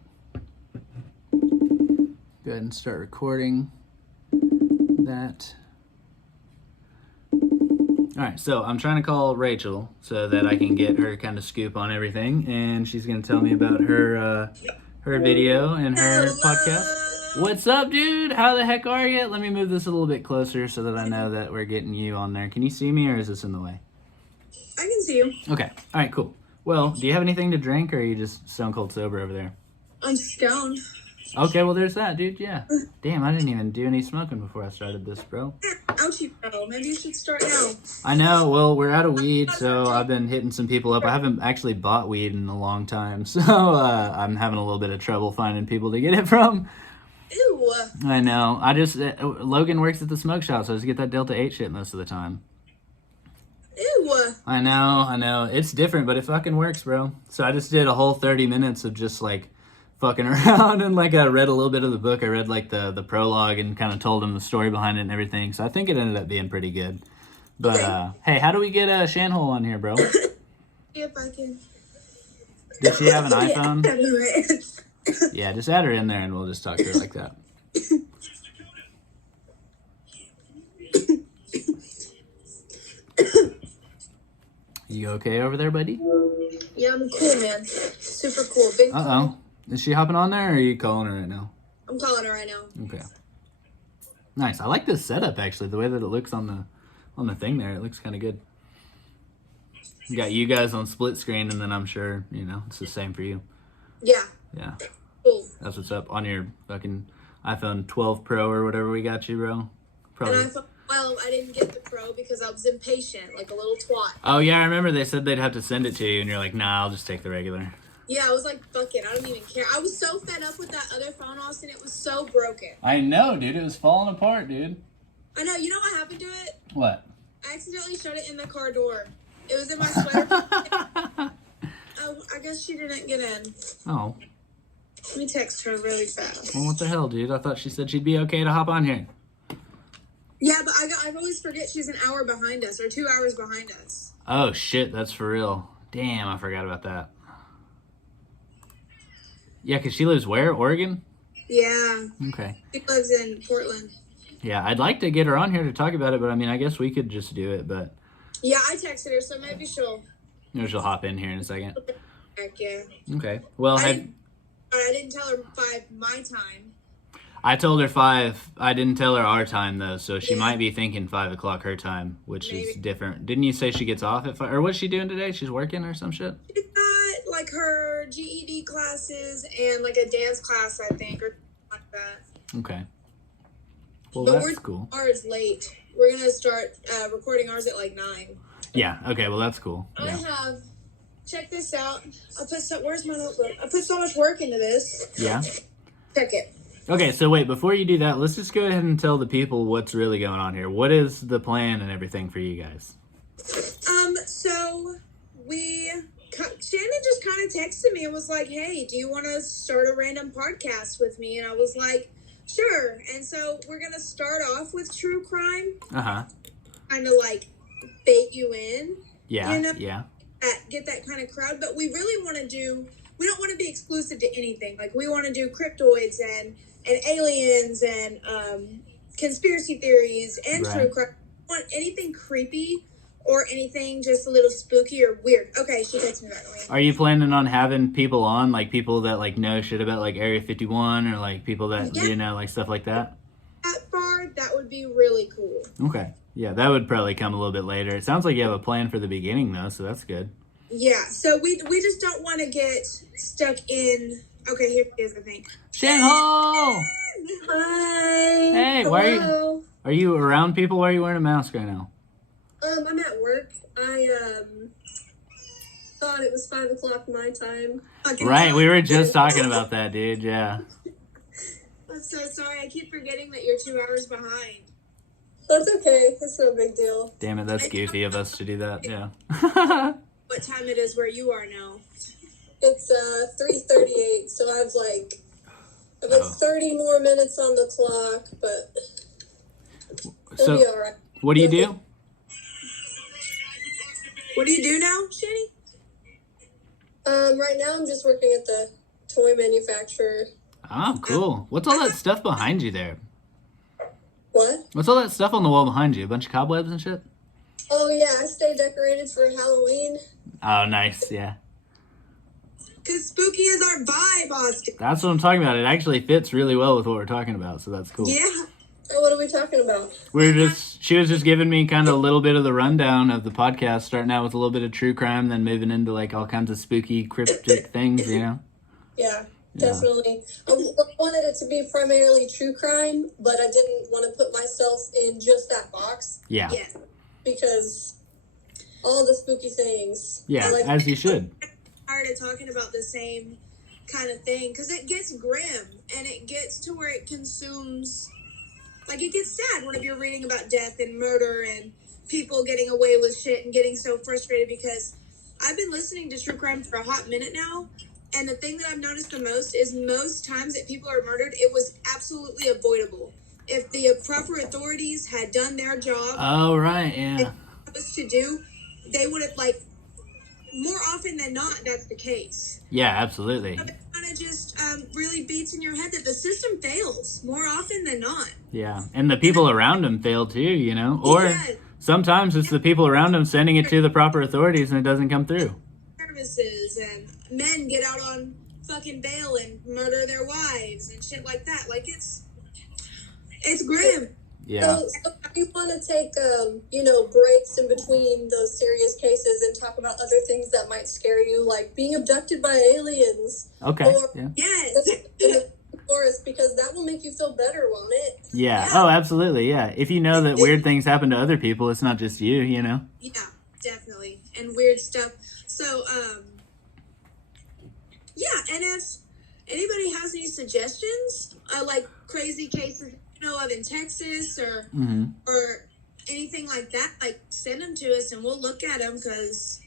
Go ahead and start recording that. All right, so I'm trying to call Rachel so that I can get her kind of scoop on everything, and she's gonna tell me about her her video and her podcast. What's up, dude? How the heck are you? Let me move this a little bit closer so that I know that we're getting you on there. Can you see me, or is this in the way? I can see you. Okay. All right, cool. Well, do you have anything to drink, or are you just stone cold sober over there? I'm stoned. Okay, well, there's that, dude. Yeah. Damn, I didn't even do any smoking before I started this, bro. Ouchie, bro. Maybe you should start now. I know. Well, we're out of weed, so I've been hitting some people up. I haven't actually bought weed in a long time, so I'm having a little bit of trouble finding people to get it from. Ew. I know. Logan works at the smoke shop, so I just get that Delta 8 shit most of the time. Ew. I know. It's different, but it fucking works, bro. So I just did a whole 30 minutes of just, like, fucking around, and like I read a little bit of the book. I read like the prologue and kind of told him the story behind it and everything. So I think it ended up being pretty good. But hey, how do we get Shanhole on here, bro? If I can. Does she have an iPhone? Yeah, just add her in there and we'll just talk to her like that. You okay over there, buddy? Yeah, I'm cool, man. Super cool. Big Uh-oh. Is she hopping on there, or are you calling her right now? I'm calling her right now. Okay. Nice. I like this setup, actually. The way that it looks on the thing there, it looks kind of good. You got you guys on split screen, and then I'm sure, you know, it's the same for you. Yeah. Yeah. Cool. That's what's up on your fucking iPhone 12 Pro or whatever we got you, bro. Probably. And iPhone 12, I didn't get the Pro because I was impatient, like a little twat. Oh, yeah, I remember they said they'd have to send it to you, and you're like, nah, I'll just take the regular. Yeah, I was like, fuck it, I don't even care. I was so fed up with that other phone, Austin. It was so broken. I know, dude. It was falling apart, dude. I know. You know what happened to it? What? I accidentally shut it in the car door. It was in my sweater pocket. Oh, I guess she didn't get in. Oh. Let me text her really fast. Well, what the hell, dude? I thought she said she'd be okay to hop on here. Yeah, but I always forget she's an hour behind us, or 2 hours behind us. Oh, shit. That's for real. Damn, I forgot about that. Yeah, because she lives where? Oregon? Yeah. Okay. She lives in Portland. Yeah, I'd like to get her on here to talk about it, but I mean, I guess we could just do it, but... Yeah, I texted her, so maybe she'll... Maybe she'll hop in here in a second. Heck yeah. Okay. Well, I didn't tell her 5 my time. I told her 5. I didn't tell her our time, though, so she might be thinking 5 o'clock her time, which is different. Didn't you say she gets off at 5? Or what's she doing today? She's working or some shit? She's got, like, her GED classes and, like, a dance class, I think, or something like that. Okay. Well, but that's cool. Ours late. We're going to start recording ours at, like, 9. Yeah, okay, well, that's cool. I Yeah. have... Check this out. Where's my notebook? I put so much work into this. Yeah? Check it. Okay, so wait, before you do that, let's just go ahead and tell the people what's really going on here. What is the plan and everything for you guys? So Shannon just kind of texted me and was like, hey, do you want to start a random podcast with me? And I was like, sure. And so we're going to start off with true crime. Uh-huh. kind of like bait you in. Yeah, You know, yeah. get that kind of crowd. But we really want to do. We don't want to be exclusive to anything. Like we want to do cryptoids and aliens and conspiracy theories and true crime. We want anything creepy or anything just a little spooky or weird. Okay, she texted me back. Are you planning on having people on, like people that like know shit about like Area 51 or like people that like stuff like that? That far, that would be really cool. Okay. Yeah, that would probably come a little bit later. It sounds like you have a plan for the beginning though, so that's good. Yeah, so we just don't want to get stuck in. Okay, here it is. I think. Shanho! Hi. Hey, Hello. Are you around people? Why are you wearing a mask right now? I'm at work. I thought it was 5 o'clock my time. Right, we were just talking about that, dude. Yeah. I'm so sorry. I keep forgetting that you're 2 hours behind. That's okay. It's no big deal. Damn it, that's goofy of us to do that. Yeah. What time it is where you are now? It's 3:38, so I've about 30 more minutes on the clock, but it'll be all right. What do you do? What do you do now, Shani? Right now I'm just working at the toy manufacturer. Oh, cool. What's all that stuff behind you there? What? What's all that stuff on the wall behind you? A bunch of cobwebs and shit? Oh yeah, I stay decorated for Halloween. Oh, nice. Yeah. Because spooky is our vibe, Austin. That's what I'm talking about. It actually fits really well with what we're talking about, so that's cool. Yeah. Oh, what are we talking about? She was just giving me kind of a little bit of the rundown of the podcast, starting out with a little bit of true crime, then moving into like all kinds of spooky, cryptic things, you know? Yeah, definitely. I wanted it to be primarily true crime, but I didn't want to put myself in just that box. Yeah. Because all the spooky things. Yeah, as you should. I'm tired of talking about the same kind of thing because it gets grim and it gets to where it consumes. Like, it gets sad whenever you're reading about death and murder and people getting away with shit and getting so frustrated because I've been listening to true crime for a hot minute now, and the thing that I've noticed the most is most times that people are murdered, it was absolutely avoidable. If the proper authorities had done their job... Oh, right, yeah. ...to do, they would have, like... More often than not, that's the case. Yeah, absolutely. It kind of just really beats in your head that the system fails more often than not. Yeah, and the people around them fail too, you know? Or sometimes it's the people around them sending it to the proper authorities and it doesn't come through. Services and men get out on fucking bail and murder their wives and shit like that. Like, it's grim. Yeah. So you want to take, breaks in between those serious cases and talk about other things that might scare you, like being abducted by aliens. Okay. Or Yes. forest, because that will make you feel better, won't it? Yeah. Oh, absolutely. Yeah. If you know that weird things happen to other people, it's not just you, you know? Yeah, definitely. And weird stuff. So, and if anybody has any suggestions, like crazy cases you know of in Texas or anything like that, like send them to us and we'll look at them because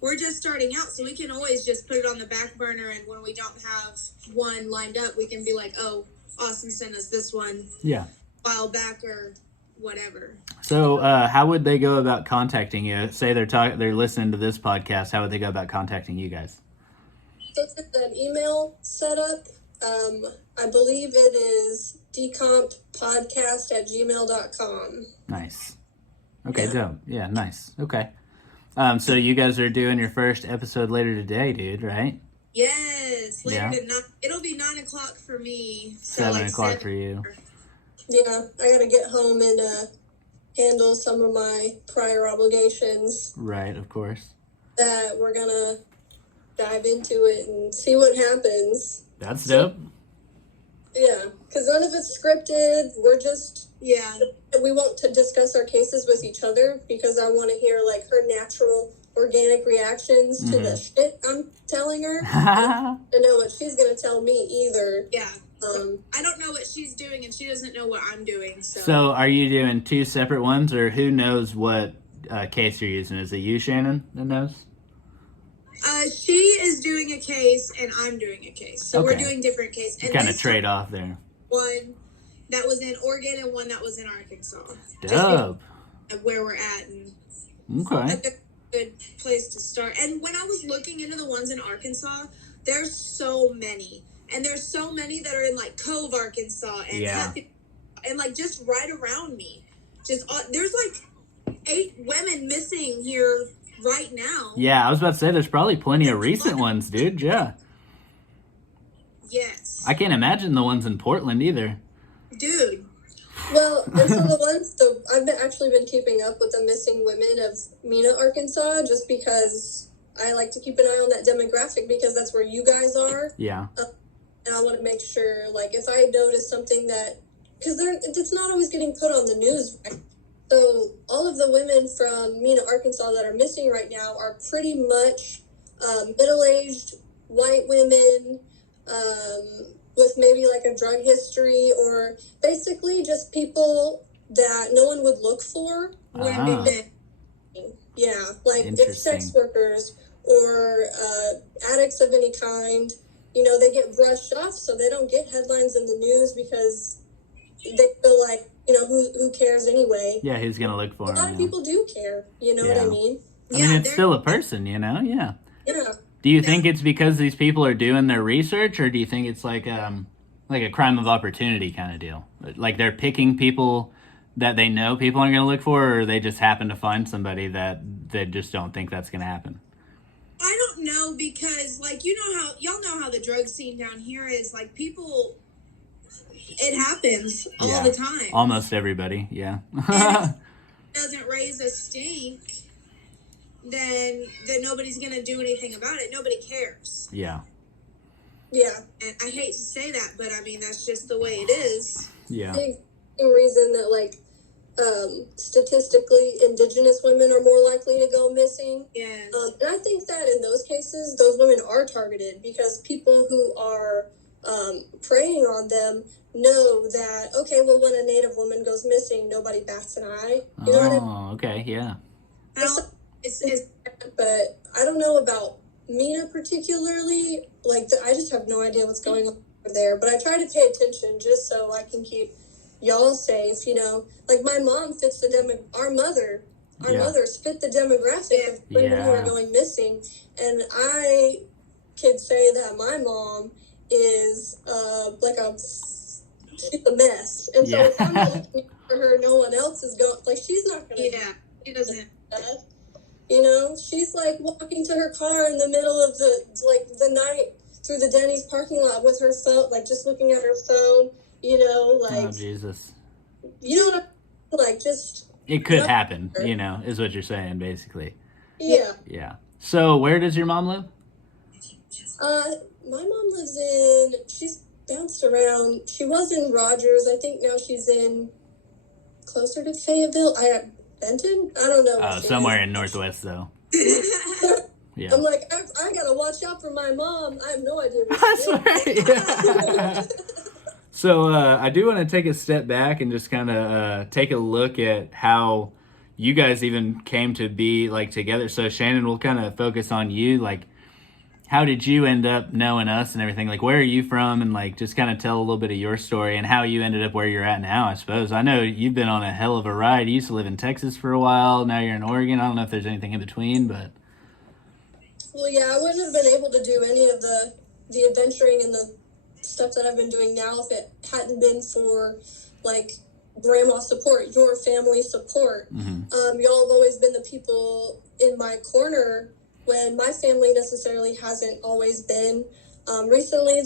we're just starting out, so we can always just put it on the back burner, and when we don't have one lined up, we can be like, oh, Austin sent us this one a while back or whatever. So how would they go about contacting you? Say they're listening to this podcast, how would they go about contacting you guys? So it's an email setup. I believe it is decompodcast@gmail.com. Nice. Okay, dope. Yeah, nice. Okay. So you guys are doing your first episode later today, dude, right? Yes. It'll be 9 o'clock for me. So 7 o'clock for you. Yeah, I gotta get home and handle some of my prior obligations. Right, of course. That we're gonna dive into it and see what happens. That's dope. Yeah, because none of it's scripted. We're just... Yeah. We want to discuss our cases with each other because I want to hear, like, her natural, organic reactions to the shit I'm telling her. I don't know what she's going to tell me either. Yeah. I don't know what she's doing, and she doesn't know what I'm doing. So are you doing two separate ones, or who knows what case you're using? Is it you, Shannon, that knows? She is doing a case, and I'm doing a case. So we're doing different cases. And kind of trade off there. One that was in Oregon and one that was in Arkansas. Dope. of where we're at, and Okay. a good place to start. And when I was looking into the ones in Arkansas, there's so many, and there's so many that are in like Cove, Arkansas, and and like just right around me. Just there's like 8 women missing here right now. Yeah, I was about to say there's probably plenty of recent ones, dude. Yeah. Yes. I can't imagine the ones in Portland either. Dude. Well, and so I've actually been keeping up with the missing women of Mena, Arkansas, just because I like to keep an eye on that demographic because that's where you guys are. Yeah. And I want to make sure, like, if I notice something that, because it's not always getting put on the news, right? So all of the women from Mena, Arkansas that are missing right now are pretty much middle-aged white women with maybe like a drug history, or basically just people that no one would look for. Yeah, like if sex workers or addicts of any kind, you know, they get brushed off so they don't get headlines in the news because they feel like, you know, who cares anyway? Yeah, who's going to look for them? A lot of people do care, you know what I mean? I mean, it's still a person, you know? Yeah. Yeah. Do you think it's because these people are doing their research, or do you think it's like a crime of opportunity kind of deal? Like they're picking people that they know people aren't going to look for, or they just happen to find somebody that they just don't think that's going to happen? I don't know, because like y'all know how the drug scene down here is. Like people, it happens all the time. Almost everybody, yeah. And if it doesn't raise a stink, then nobody's gonna do anything about it. Nobody cares. Yeah. Yeah. And I hate to say that, but I mean that's just the way it is. Yeah. Big reason that like statistically indigenous women are more likely to go missing. Yes. And I think that in those cases those women are targeted because people who are preying on them know that, okay, well, when a Native woman goes missing, nobody bats an eye. You know what I mean? Oh, okay, yeah. But I don't know about Mena particularly. Like, I just have no idea what's going on over there. But I try to pay attention just so I can keep y'all safe. You know, like my mom fits the our mothers fit the demographic of women who are going missing, and I could say that my mom is she's a mess, and so if I'm not looking for her, no one else is going. Like, she's not gonna. Yeah, she doesn't. You know, she's like walking to her car in the middle of the night through the Denny's parking lot with her phone, like just looking at her phone. You know, like. Oh Jesus. You know what I mean? Like, just. It could happen. You know, is what you're saying, basically. Yeah. Yeah. So, where does your mom live? My mom lives she's bounced around. She was in Rogers. I think now she's closer to Fayetteville. Benton? I don't know. Oh, somewhere in Northwest, though. Yeah. I'm like, I gotta watch out for my mom. I have no idea where she is. Yeah. So, I do want to take a step back and just kind of take a look at how you guys even came to be, like, together. So, Shannon, we'll kind of focus on you. Like, how did you end up knowing us and everything? Like, where are you from? And, like, just kind of tell a little bit of your story and how you ended up where you're at now, I suppose. I know you've been on a hell of a ride. You used to live in Texas for a while. Now you're in Oregon. I don't know if there's anything in between, but... Well, yeah, I wouldn't have been able to do any of the adventuring and the stuff that I've been doing now if it hadn't been for, like, grandma support, your family support. Mm-hmm. Y'all have always been the people in my corner when my family necessarily hasn't always been. Recently,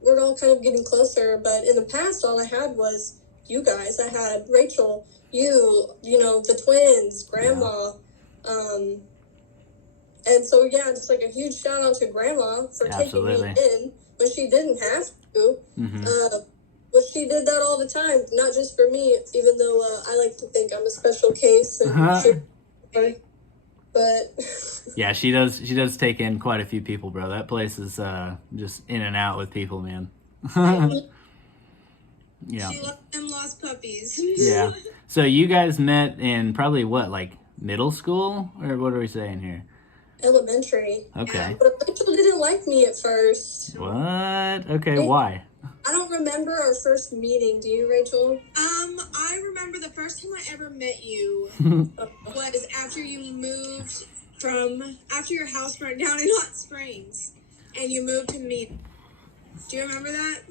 we're all kind of getting closer, but in the past, all I had was you guys. I had Rachel, you know, the twins, grandma. Yeah. And so, yeah, just like a huge shout out to grandma for taking me in when she didn't have to. Mm-hmm. But she did that all the time, not just for me, even though I like to think I'm a special case. And but yeah, she does take in quite a few people, bro. That place is just in and out with people, man. Yeah. She loved them lost puppies. Yeah. So you guys met in probably what, like middle school, or what are we saying here? Elementary. Okay. But Rachel didn't like me at first. What? Okay, why? I don't remember our first meeting. Do you, Rachel? I remember the first time I ever met you was after you moved after your house burned down in Hot Springs, and you moved to me. Do you remember that?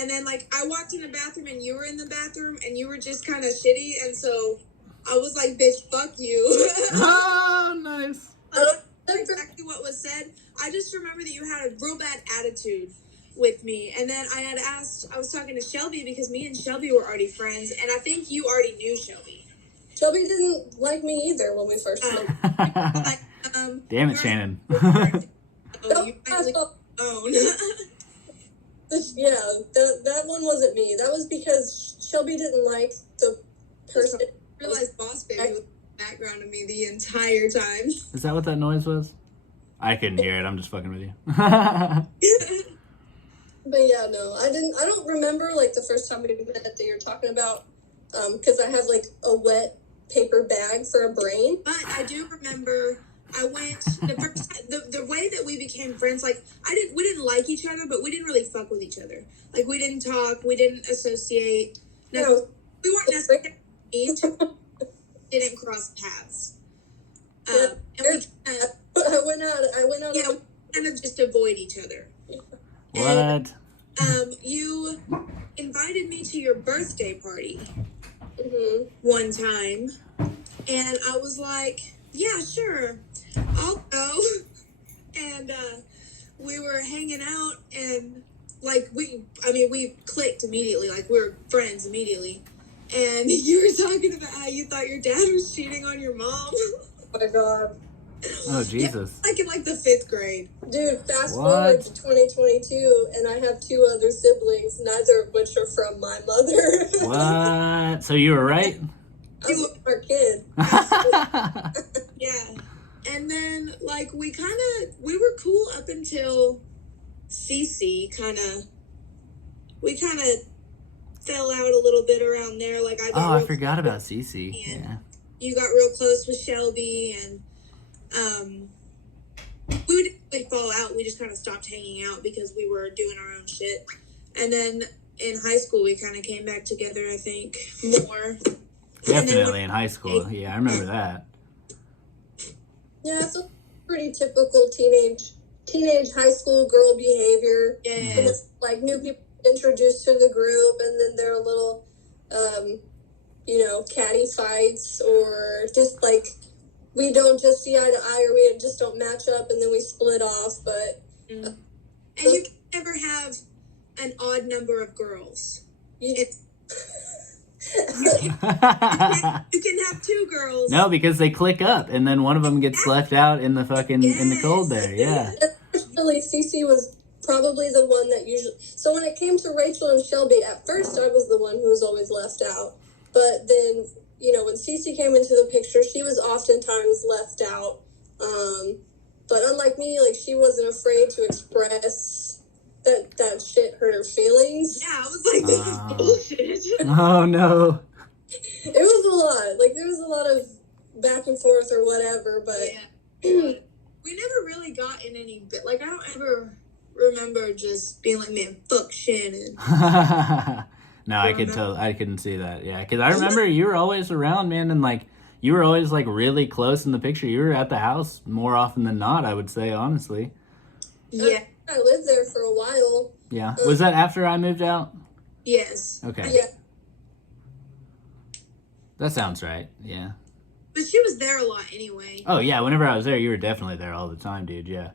And then, like, I walked in the bathroom, and you were in the bathroom, and you were just kind of shitty, and so I was like, bitch, fuck you. Oh, nice. Like, exactly what was said. I just remember that you had a real bad attitude with me, and then I was talking to Shelby because me and Shelby were already friends, and I think you already knew Shelby. Shelby didn't like me either when we first met. Like, Damn it, Shannon. You finally own. Yeah, that one wasn't me. That was because Shelby didn't like the person. I realized Boss Baby was in the background of me the entire time. Is that what that noise was? I couldn't hear it. I'm just fucking with you. But yeah, no, I don't remember like the first time we met that you're talking about, because I have like a wet paper bag for a brain. But I do remember I went the first time, the way that we became friends. Like we didn't like each other, but we didn't really fuck with each other. Like we didn't talk, we didn't associate. No, we weren't necessarily didn't cross paths. And I went out. Yeah, we kind of just avoid each other. What? And, you invited me to your birthday party one time, and I was like, yeah, sure, I'll go. And we were hanging out, and like we clicked immediately, like we were friends immediately. And you were talking about how you thought your dad was cheating on your mom. Oh my god. Oh, Jesus. Like in like the 5th grade. Dude, fast forward to 2022, and I have 2 other siblings, neither of which are from my mother. What? So you were right? I was a smart kid. Yeah. And then, like, we were cool up until Cece we kind of fell out a little bit around there. Like, I forgot about Cece. Yeah. You got real close with Shelby, and we didn't really fall out. We just kind of stopped hanging out because we were doing our own shit. And then in high school, we kind of came back together, I think, more. Definitely in high school. Yeah, I remember that. Yeah, it's a pretty typical teenage high school girl behavior. Yeah. Like new people introduced to the group, and then there are little, catty fights, or just like we don't just see eye to eye, or we just don't match up, and then we split off. But and you can never have an odd number of girls. You can have 2 girls. No, because they click up, and then one of them gets left out in the fucking in the cold there. Yeah. Actually, Cece was probably the one that usually. So when it came to Rachel and Shelby, at first I was the one who was always left out. But then, when Cece came into the picture, she was oftentimes left out. But unlike me, like, she wasn't afraid to express that shit hurt her feelings. Yeah, I was like, this is bullshit. Oh, no. It was a lot. Like, there was a lot of back and forth or whatever, but... Yeah. We never really got in any bit. Like, I don't ever remember just being like, man, fuck Shannon. No, I couldn't see that. Yeah, because I remember you were always around, man, and like you were always like really close in the picture. You were at the house more often than not, I would say, honestly. Yeah. I lived there for a while. Yeah. Was that after I moved out? Yes. Okay. Yeah. That sounds right. Yeah. But she was there a lot anyway. Oh yeah, whenever I was there, you were definitely there all the time, dude. Yeah.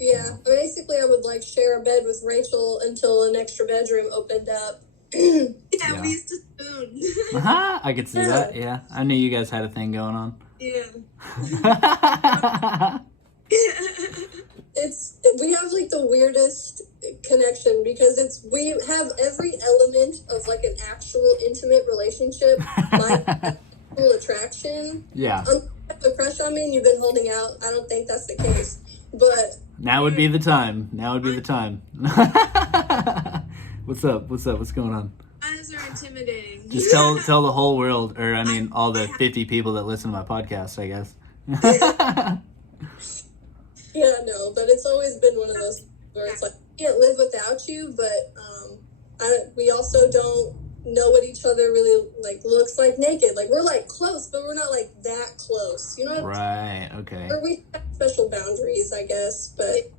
Yeah. Basically, I would like share a bed with Rachel until an extra bedroom opened up. Yeah, we used to spoon. I could see that. Yeah, I knew you guys had a thing going on. Yeah. We have like the weirdest connection because we have every element of like an actual intimate relationship, like sexual attraction. Yeah. Have a crush on me and you've been holding out. I don't think that's the case, but now would be the time. What's up? What's going on? Eyes are intimidating. Just tell the whole world, or I mean, all the 50 people that listen to my podcast, I guess. Yeah, no, but it's always been one of those where it's like, I can't live without you, but we also don't know what each other really like looks like naked. Like we're like close, but we're not like that close. You know what Right. Okay. Or we have special boundaries, I guess. But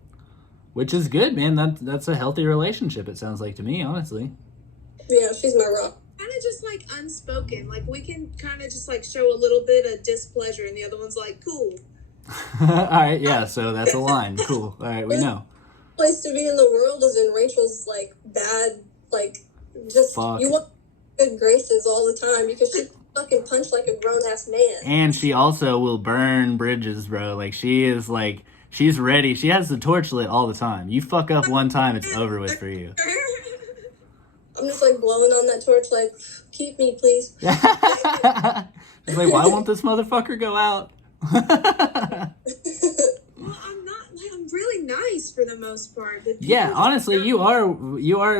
which is good, man. That's a healthy relationship. It sounds like to me, honestly. yeah, she's my rock. Kind of just like unspoken. Like we can kind of just like show a little bit of displeasure, and the other one's like, cool. All right. Yeah. So that's a line. Cool. All right. We know. Place to be in the world is in Rachel's like bad, like just Fuck. you want good graces all the time because she fucking punch like a grown ass man. And she also will burn bridges, bro. Like she is like she's ready. She has the torch lit all the time. You fuck up one time, it's over with for you. I'm just like blowing on that torch, like keep me, please. It's like, why won't this motherfucker go out? Well, I'm not. Like, I'm really nice for the most part. But Yeah, honestly, you are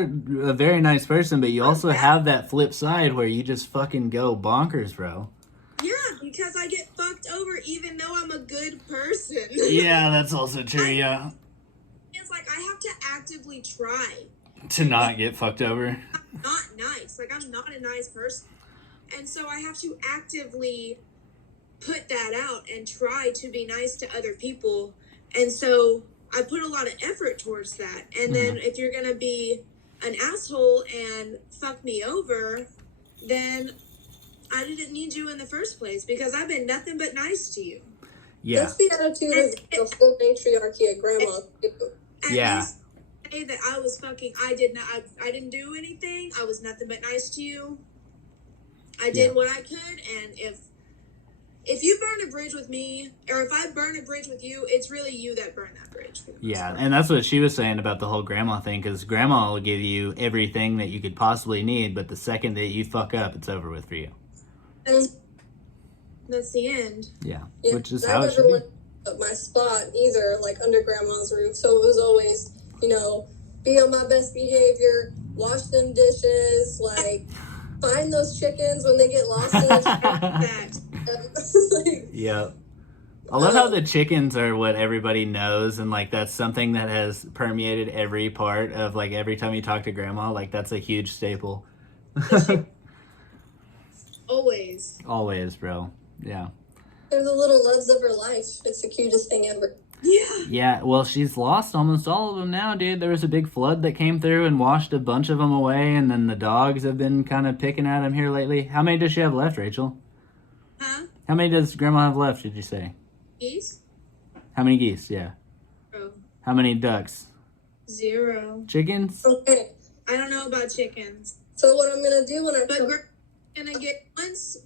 a very nice person, but you also have that flip side where you just fucking go bonkers, bro. Yeah, because I get fucked over even though I'm a good person. Yeah, that's also true. Yeah, It's like I have to actively try to not get fucked over. I'm not nice. Like I'm not a nice person, and so I have to actively put that out and try to be nice to other people. And so I put a lot of effort towards that. And then if you're gonna be an asshole and fuck me over, then I didn't need you in the first place because I've been nothing but nice to you. Yeah. That's the attitude of the whole matriarchy of grandma. At least say that I was fucking. I didn't do anything. I was nothing but nice to you. I did what I could, and if you burn a bridge with me, or if I burn a bridge with you, it's really you that burned that bridge. Yeah, and that's what she was saying about the whole grandma thing, because grandma will give you everything that you could possibly need, but the second that you fuck up, it's over with for you. That's the end. Yeah, Yeah, which is I how it should never be. went up my spot either, like under grandma's roof. So it was always, you know, be on my best behavior, wash them dishes, like find those chickens when they get lost in the like, Yep. I love how the chickens are what everybody knows, and like that's something that has permeated every part of like every time you talk to grandma, like that's a huge staple. Always. Always, bro. Yeah. they're the little loves of her life. It's the cutest thing ever. Yeah. Yeah, well, she's lost almost all of them now, dude. There was a big flood that came through and washed a bunch of them away, and then the dogs have been kind of picking at them here lately. How many does she have left, Rachel? Huh? How many does grandma have left, did you say? Geese? How many geese? Yeah. Oh. How many ducks? 0. Chickens? Okay. I don't know about chickens. So what I'm gonna do when I But we're gonna get once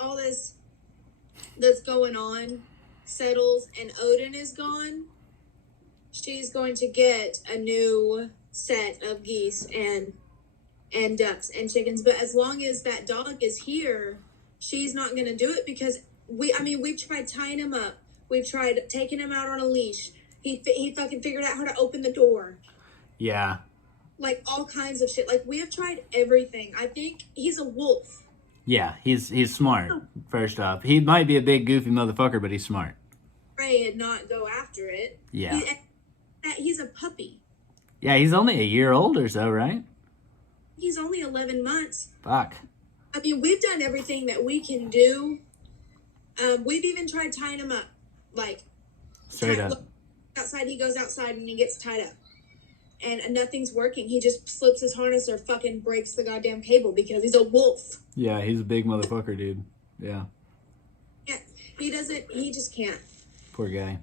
all this that's going on settles and Odin is gone, she's going to get a new set of geese and ducks and chickens. But as long as that dog is here, she's not gonna do it because we've tried tying him up. We've tried taking him out on a leash. He fucking figured out how to open the door. Yeah. Like all kinds of shit. Like we have tried everything. I think he's a wolf. Yeah, he's smart, first off. He might be a big goofy motherfucker, but he's smart. Pray and not go after it. Yeah. He's a puppy. Yeah, he's only a year old or so, right? He's only 11 months. Fuck. I mean, we've done everything that we can do. We've even tried tying him up. Like, Straight up. Outside, he goes outside and he gets tied up. And nothing's working. He just slips his harness or fucking breaks the goddamn cable because he's a wolf. Yeah, he's a big motherfucker, dude. Yeah. Yeah, he just can't. Poor guy.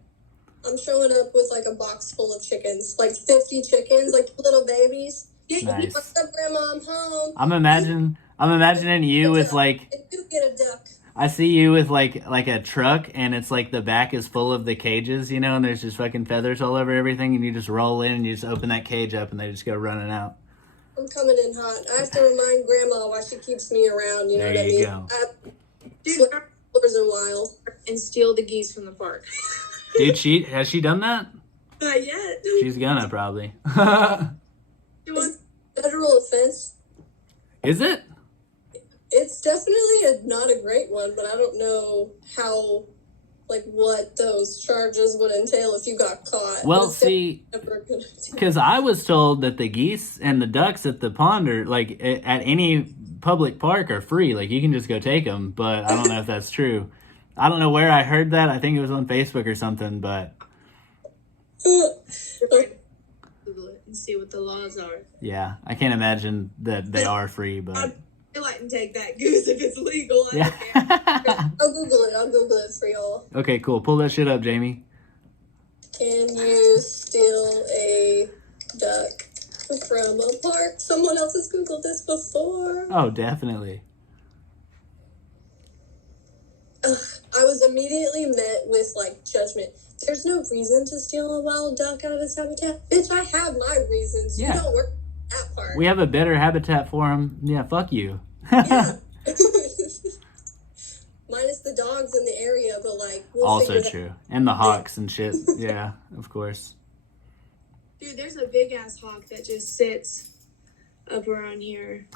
I'm showing up with like a box full of chickens, like 50 chickens, like little babies. Nice. What's up, Grandma? I'm home. I'm imagining you with like, I do get a duck. I see you with like a truck, and it's like the back is full of the cages, you know, and there's just fucking feathers all over everything, and you just roll in and you just open that cage up and they just go running out. I'm coming in hot. I have to remind Grandma why she keeps me around, you know what I mean? Go. Dude, Flowers and wild. and steal the geese from the park. Dude, has she done that? Not yet. She's gonna probably. It's federal offense. Is it? It's definitely not a great one, but I don't know how like what those charges would entail if you got caught. Well, see, because I was told that the geese and the ducks at the pond are, like, at any public park are free. Like, you can just go take them, but I don't know if that's true. I don't know where I heard that. I think it was on Facebook or something, but... Google it and see what the laws are. Yeah, I can't imagine that they are free, but... I'd like to take that goose if it's legal. I Yeah. I'll Google it for y'all. Okay, cool. Pull that shit up, Jamie. Can you steal a duck from a park? Someone else has Googled this before. Oh, definitely. I was immediately met with, like, judgment. There's no reason to steal a wild duck out of its habitat. Bitch, I have my reasons. Yeah. You don't work that part. We have a better habitat for them. Yeah, fuck you. Yeah. Minus the dogs in the area, but, like, we'll Also figure that true. And the hawks and shit. Yeah, of course. Dude, there's a big ass hawk that just sits up around here.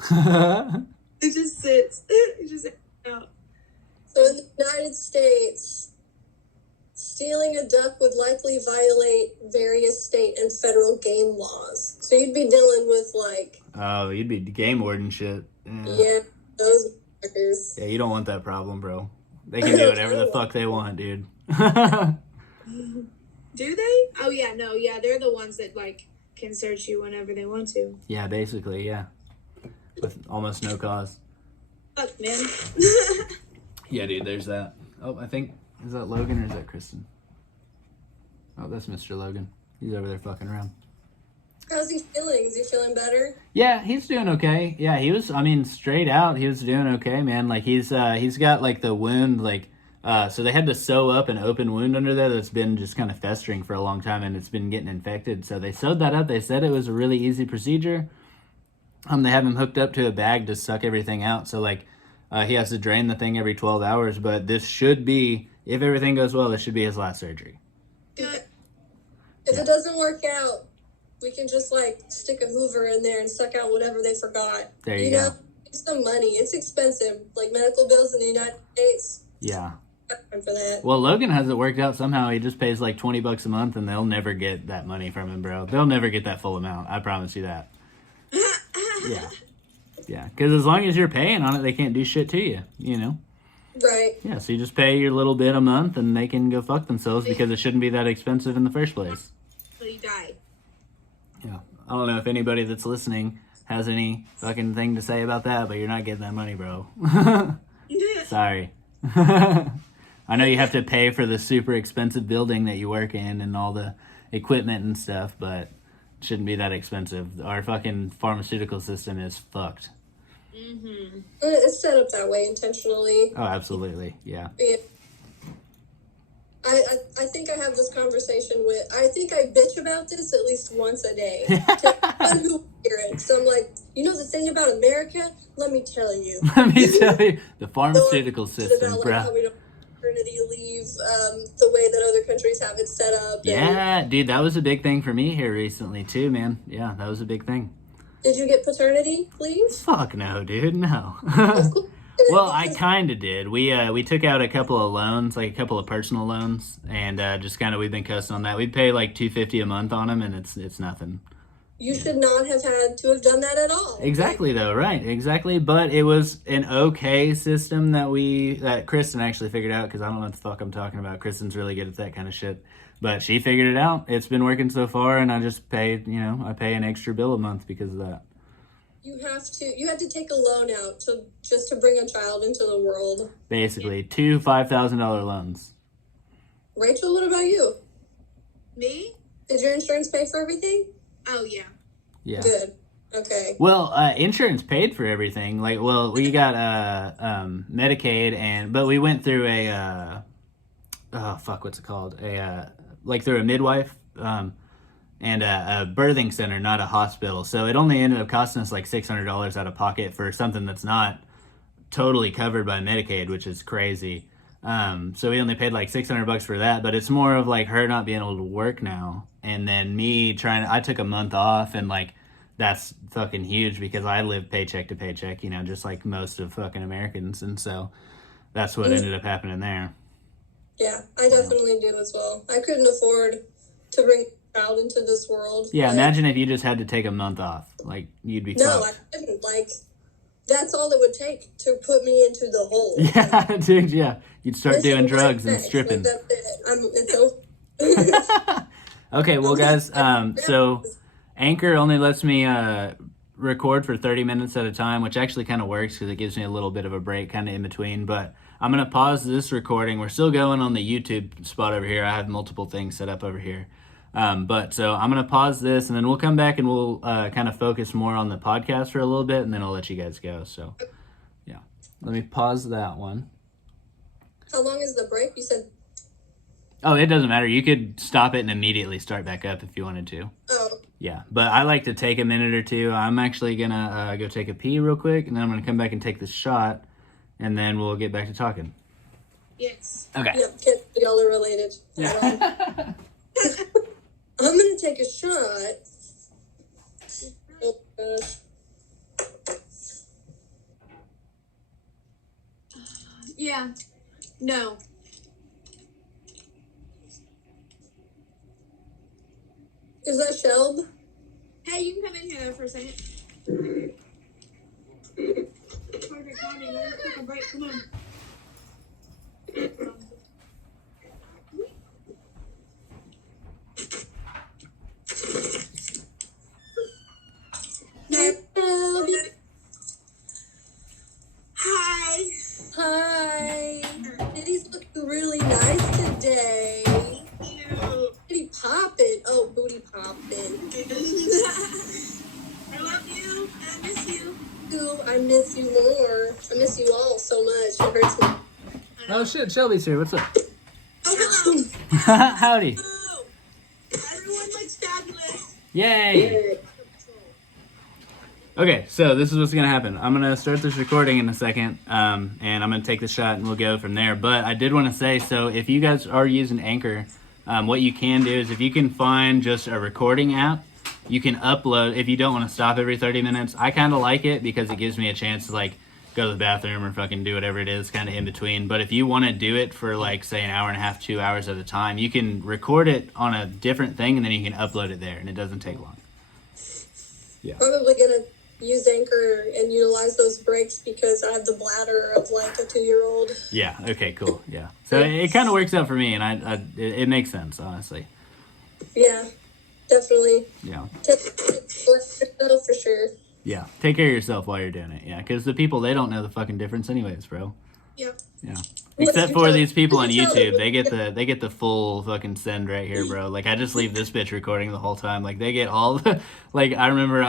It just sits. It just out. So in the United States, stealing a duck would likely violate various state and federal game laws. So you'd be dealing with, like... Oh, you'd be game warden shit. Yeah, those fuckers. Yeah, you don't want that problem, bro. They can do whatever the fuck they want, dude. Do they? Oh, yeah, no, yeah, they're the ones that, like, can search you whenever they want to. Yeah, basically, yeah. With almost no cause. Fuck, man. Yeah, dude, there's that. Oh, I think, is that Logan or is that Kristen? Oh, that's Mr. Logan. He's over there fucking around. How's he feeling? Is he feeling better? Yeah, he's doing okay. Yeah, he was, I mean, straight out, he was doing okay, man. Like, he's got, like, the wound, like, so they had to sew up an open wound under there that's been just kind of festering for a long time, and it's been getting infected. So they sewed that up. They said it was a really easy procedure. They have him hooked up to a bag to suck everything out. So, like, he has to drain the thing every 12 hours. But this should be, if everything goes well, this should be his last surgery. Good. If it doesn't work out, we can just, like, stick a Hoover in there and suck out whatever they forgot. There you go. Know, it's some money. It's expensive. Like, medical bills in the United States. Yeah. Time for that. Well, Logan has it worked out somehow. He just pays like $20 a month, and they'll never get that money from him, bro. They'll never get that full amount. I promise you that. Yeah. Yeah. Because as long as you're paying on it, they can't do shit to you, you know? Right. Yeah, so you just pay your little bit a month, and they can go fuck themselves because it shouldn't be that expensive in the first place. So you die. Yeah. I don't know if anybody that's listening has any fucking thing to say about that, but you're not getting that money, bro. Sorry. I know you have to pay for the super expensive building that you work in and all the equipment and stuff, but it shouldn't be that expensive. Our fucking pharmaceutical system is fucked. Mm-hmm. It's set up that way intentionally. Oh, absolutely. Yeah. Yeah. I think I have this conversation with... I think I bitch about this at least once a day. To anyone who hear it. So I'm like, you know the thing about America? Let me tell you. Let me tell you, the pharmaceutical system, about, like, bro. how we don't maternity leave, the way that other countries have it set up. Yeah, dude, that was a big thing for me here recently, too, man. Yeah, that was a big thing. Did you get paternity leave? Fuck no, dude, no. Well, I kind of did. We took out a couple of loans, like a couple of personal loans, and just kind of we've been cussing on that. We'd pay like $250 a month on them, and it's nothing. You should not have had to have done that at all. Exactly, though, right? Exactly, but it was an okay system that Kristen actually figured out, because I don't know what the fuck I'm talking about. Kristen's really good at that kind of shit, but she figured it out. It's been working so far, and I just paid, I pay an extra bill a month because of that. You had to take a loan out just to bring a child into the world. Basically, 2 $5,000 loans. Rachel, what about you? Me? Did your insurance pay for everything? Oh, yeah. Yeah. Good. Okay. Well, insurance paid for everything. Like, well, we got Medicaid, but we went through what's it called? Through a midwife, and a birthing center, not a hospital. So it only ended up costing us like $600 out of pocket for something that's not totally covered by Medicaid, which is crazy. So we only paid like $600 for that, but it's more of like her not being able to work now, and then me I took a month off, and like that's fucking huge because I live paycheck to paycheck, just like most of fucking Americans, and so that's what ended up happening there. Yeah, I definitely do as well. I couldn't afford to bring a child into this world. Yeah, but imagine if you just had to take a month off. Like, you'd be no, I fucked. couldn't. Like, that's all it would take to put me into the hole. Yeah, dude, yeah. You'd start Mission doing drugs and right next. stripping. Like, that's it. It's over. Okay, well, guys, so Anchor only lets me record for 30 minutes at a time, which actually kind of works because it gives me a little bit of a break kind of in between. But I'm going to pause this recording. We're still going on the YouTube spot over here. I have multiple things set up over here. But so I'm going to pause this, and then we'll come back and we'll kind of focus more on the podcast for a little bit, and then I'll let you guys go. So, yeah. Let me pause that one. How long is the break? You said... Oh, it doesn't matter. You could stop it and immediately start back up if you wanted to. Oh. Yeah, but I like to take a minute or two. I'm actually going to go take a pee real quick, and then I'm going to come back and take this shot, and then we'll get back to talking. Yes. Okay. Yep, y'all are related. Yeah. I'm going to take a shot. Oh, gosh. Yeah. No. Is that Shelb? Hey, you can come in here for a second. Perfect timing. Let's take a break. Come on. Shelby. Hi. Hi. Titties look really nice today. Booty poppin'. Oh, booty poppin'. I love you. I miss you. Ooh, I miss you more. I miss you all so much. It hurts me. Oh, shit. Shelby's here. What's up? Oh, hello. Howdy. Hello. Everyone looks fabulous. Yay. Okay, so this is what's going to happen. I'm going to start this recording in a second, and I'm going to take the shot, and we'll go from there. But I did want to say, so if you guys are using Anchor, what you can do is if you can find just a recording app, you can upload, if you don't want to stop every 30 minutes. I kind of like it because it gives me a chance to, like, go to the bathroom or fucking do whatever it is kind of in between. But if you want to do it for, like, say, an hour and a half, 2 hours at a time, you can record it on a different thing, and then you can upload it there, and it doesn't take long. Yeah. Probably gonna use Anchor and utilize those breaks because I have the bladder of like a 2-year-old. Yeah. Okay. Cool. Yeah. So it kind of works out for me, and it makes sense, honestly. Yeah, definitely. Yeah. Take yourself for sure. Yeah. Take care of yourself while you're doing it. Yeah. Because the people, they don't know the fucking difference, anyways, bro. Yep. Yeah. Except for these people on YouTube, they get the full fucking send right here, bro. Like, I just leave this bitch recording the whole time. Like, they get all the, like, I remember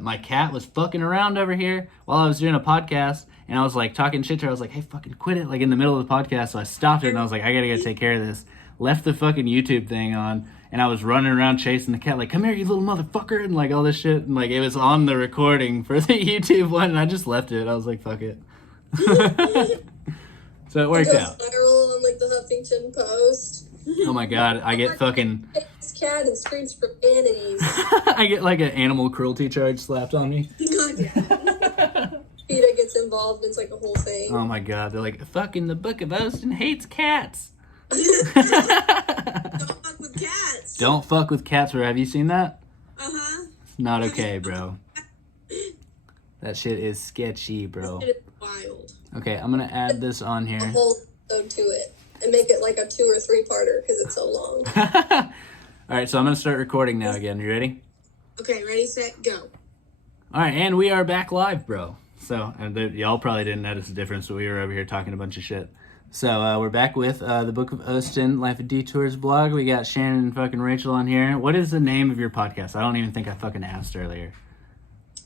my cat was fucking around over here while I was doing a podcast, and I was like talking shit to her. I was like, hey, fucking quit it, like in the middle of the podcast. So I stopped it, and I was like, I gotta go take care of this. Left the fucking YouTube thing on, and I was running around chasing the cat, like, come here, you little motherfucker, and like all this shit, and like it was on the recording for the YouTube one, and I just left it. I was like, fuck it. So it worked out. Viral on like the Huffington Post. Oh my god, I get fucking... This cat and screams profanities. I get like an animal cruelty charge slapped on me. God, yeah. PETA gets involved. It's like a whole thing. Oh my god, they're like, fucking the Book of Osten hates cats. Don't fuck with cats. Don't fuck with cats, bro. Have you seen that? Uh-huh. It's not okay, bro. That shit is sketchy, bro. It is wild. Okay, I'm gonna add this on A here. whole episode to it and make it like a 2 or 3-parter because it's so long. Alright, so I'm gonna start recording now again. You ready? Okay, ready, set, go. Alright, and we are back live, bro. So, and y'all probably didn't notice the difference, but we were over here talking a bunch of shit. So, we're back with the Book of Osten, Life of Detours blog. We got Shannon and fucking Rachel on here. What is the name of your podcast? I don't even think I fucking asked earlier.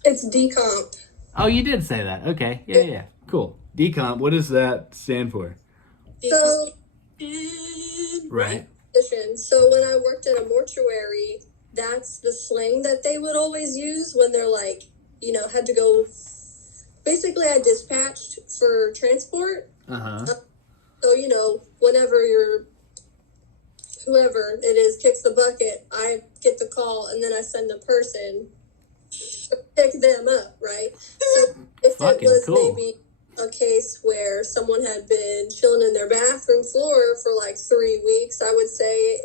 It's Decomp. Oh, you did say that. Okay. Yeah. Cool. Decomp, what does that stand for? So, Right. so when I worked at a mortuary, that's the slang that they would always use when they're like, you know, had to go. Basically, I dispatched for transport. Uh-huh. So, you know, whenever whoever it is kicks the bucket, I get the call and then I send a person to pick them up, right? So if Fucking it was cool. maybe a case where someone had been chilling in their bathroom floor for like 3 weeks, I would say,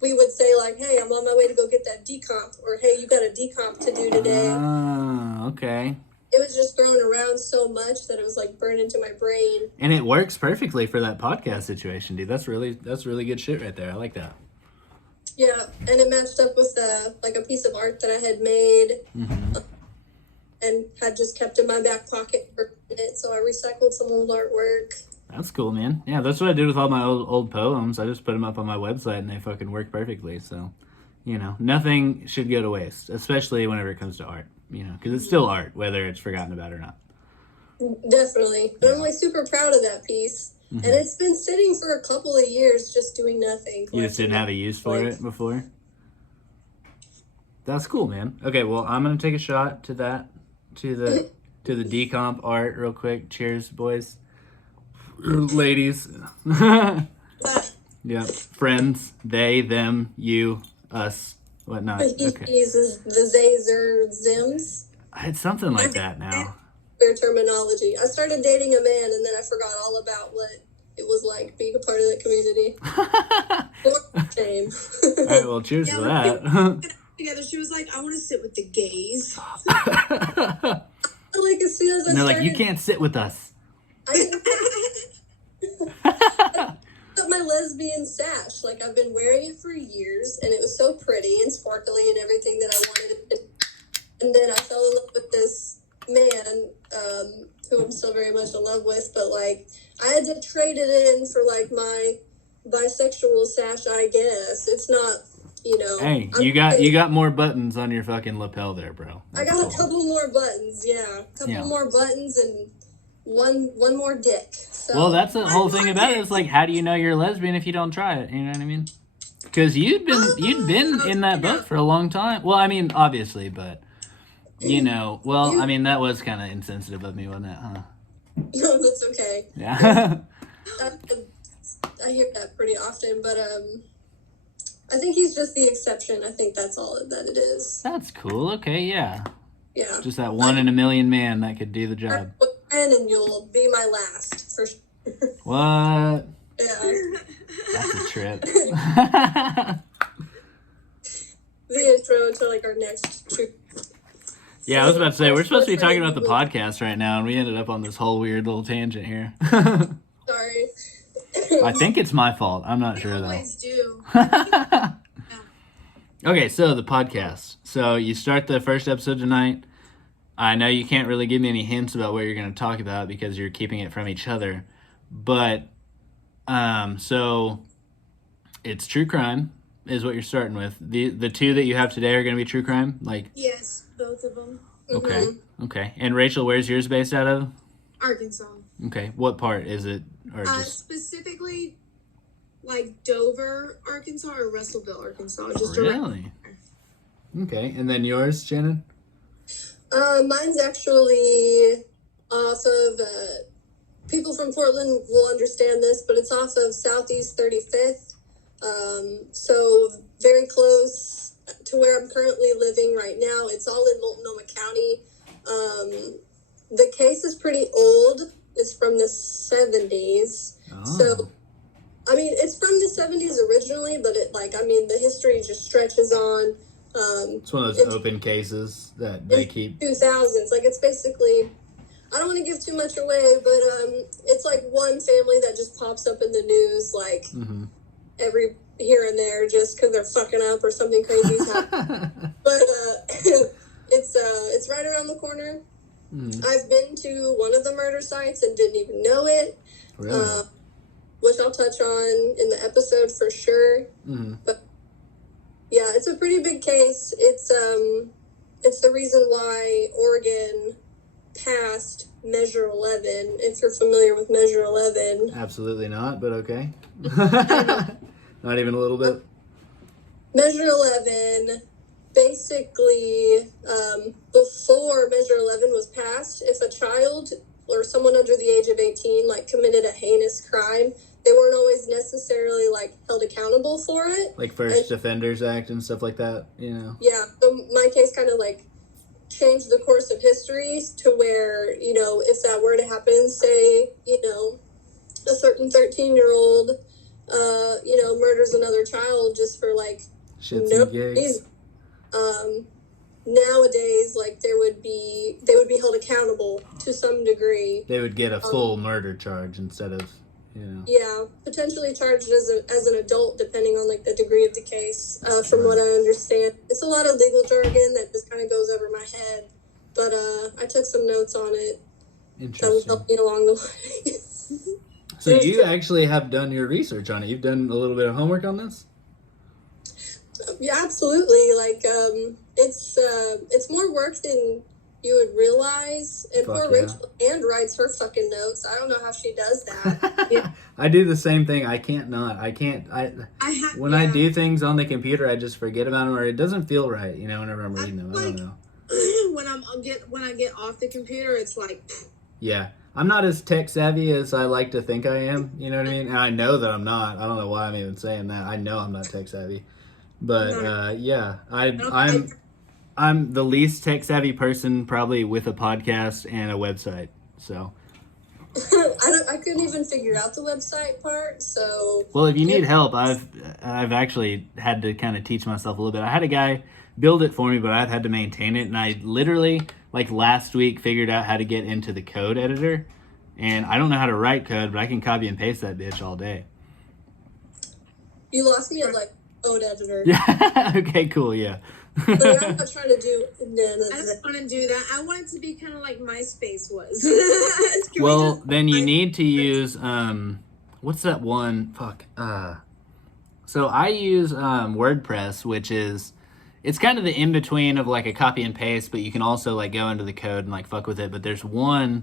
we would say like, hey, I'm on my way to go get that decomp, or hey, you got a decomp to do today. Ah, okay. It was just thrown around so much that it was like burned into my brain. And it works perfectly for that podcast situation, dude. That's really good shit right there. I like that. Yeah, and it matched up with a piece of art that I had made. Mm-hmm. And had just kept in my back pocket for a minute, so I recycled some old artwork. That's cool, man. Yeah, that's what I did with all my old poems. I just put them up on my website, and they fucking work perfectly. So, nothing should go to waste, especially whenever it comes to art. Because it's still art, whether it's forgotten about or not. Definitely. But I'm like super proud of that piece. Mm-hmm. And it's been sitting for a couple of years just doing nothing. You just didn't have a use for it before? That's cool, man. Okay, well, I'm going to take a shot to that. To the decomp art real quick. Cheers, boys. Ladies. Yeah. Friends. They, them, you, us, whatnot. Okay. He uses the zays or zims. It's something like that now. Their terminology. I started dating a man and then I forgot all about what it was like being a part of that community. Shame. All right, well, cheers to that. Together, she was like, I want to sit with the gays. Like as soon as I and they're started, like, you can't sit with us. I put my lesbian sash. Like I've been wearing it for years, and it was so pretty and sparkly and everything that I wanted it. And then I fell in love with this man, who I'm still very much in love with. But like, I had to trade it in for like my bisexual sash. I guess it's not. Hey, you got more buttons on your fucking lapel there, bro. That's I got a couple more buttons, yeah. A couple more buttons and one more dick. So. Well, that's the whole thing about it. It's like, how do you know you're a lesbian if you don't try it? You know what I mean? Because you'd been in that boat for a long time. Well, I mean, obviously, but I mean, that was kind of insensitive of me, wasn't it? Huh? No, that's okay. Yeah. I hear that pretty often, but I think he's just the exception. I think that's all that it is. That's cool. Okay, yeah. Yeah. Just that one in a million man that could do the job. And you'll be my last, for sure. What? Yeah. That's a trip. The intro to like our next trip. Yeah, I was about to say, we're supposed to be talking about the podcast right now, and we ended up on this whole weird little tangent here. Sorry. I think it's my fault. I'm not sure, though. Always do. Okay, so the podcast. So you start the first episode tonight. I know you can't really give me any hints about what you're going to talk about because you're keeping it from each other. But, so it's true crime is what you're starting with. The two that you have today are going to be true crime? Yes, both of them. Okay, okay. And Rachel, where's yours based out of? Arkansas. Okay, what part is it? Or just specifically, like Dover, Arkansas, or Russellville, Arkansas. Just really? Okay, and then yours, Shannon? Mine's actually off of, people from Portland will understand this, but it's off of Southeast 35th. So very close to where I'm currently living right now. It's all in Multnomah County. The case is pretty old. It's from the 70s. Oh. So, I mean, it's from the 70s originally, but the history just stretches on. It's one of those open cases that they keep. 2000s. Like, it's basically, I don't want to give too much away, but it's like one family that just pops up in the news, like, every here and there just because they're fucking up or something crazy's happening. But it's right around the corner. I've been to one of the murder sites and didn't even know it, Really? Which I'll touch on in the episode for sure. But yeah, it's a pretty big case. It's the reason why Oregon passed Measure 11. If you're familiar with Measure 11, Absolutely not, but okay. Not even a little bit. Measure 11. Basically, before Measure 11 was passed, if a child or someone under the age of 18 committed a heinous crime, they weren't always necessarily held accountable for it. Like First Offenders Act and stuff like that, Yeah, so my case kind of change the course of history to where, you know, if that were to happen, say, you know, a certain 13-year-old, you know, murders another child just for, like, Shits no and gigs. reason. Nowadays, like, they would be held accountable to some degree. They would get a full murder charge instead of, you know. Yeah, potentially charged as an adult, depending on, like, the degree of the case, from what I understand. It's a lot of legal jargon that just kind of goes over my head, but I took some notes on it. That would help me along the way. So you actually have done your research on it. You've done a little bit of homework on this? Yeah, absolutely. Like, it's more work than you would realize. And poor Rachel writes her fucking notes. I don't know how she does that. Yeah. I do the same thing. I can't. When I do things on the computer, I just forget about them, or it doesn't feel right. You know, whenever I'm reading them, I don't know. When I get off the computer, it's like. Yeah, I'm not as tech savvy as I like to think I am. You know what I mean? And I know that I'm not. I don't know why I'm even saying that. I know I'm not tech savvy, but yeah, I'm the least tech savvy person probably with a podcast and a website. So. I couldn't even figure out the website part. So. Well, if you need help, I've actually had to kind of teach myself a little bit. I had a guy build it for me, but I've had to maintain it, and I literally, like last week, figured out how to get into the code editor, and I don't know how to write code, but I can copy and paste that bitch all day. You lost me at, like, code editor. Yeah. Okay, cool, yeah. But I'm not trying to do none of I that. don't want to do that. I want it to be kind of like MySpace was. Well, then you need to use, what's that one? So I use WordPress, which is, it's kind of the in-between of like a copy and paste, but you can also like go into the code and like fuck with it. But there's one,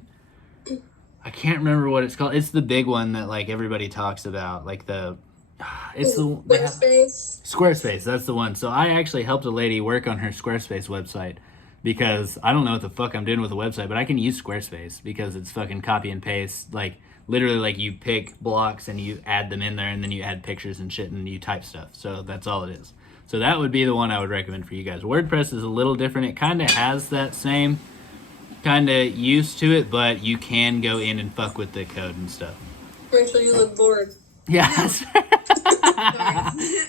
I can't remember what it's called. It's the big one that like everybody talks about, like Squarespace, that's the one. So I actually helped a lady work on her Squarespace website because I don't know what the fuck I'm doing with a website, but I can use Squarespace because it's fucking copy and paste. Like literally like you pick blocks and you add them in there and then you add pictures and shit and you type stuff. So that's all it is. So that would be the one I would recommend for you guys. WordPress is a little different. It kind of has that same kind of use to it, but you can go in and fuck with the code and stuff. Rachel, you look bored. Yeah.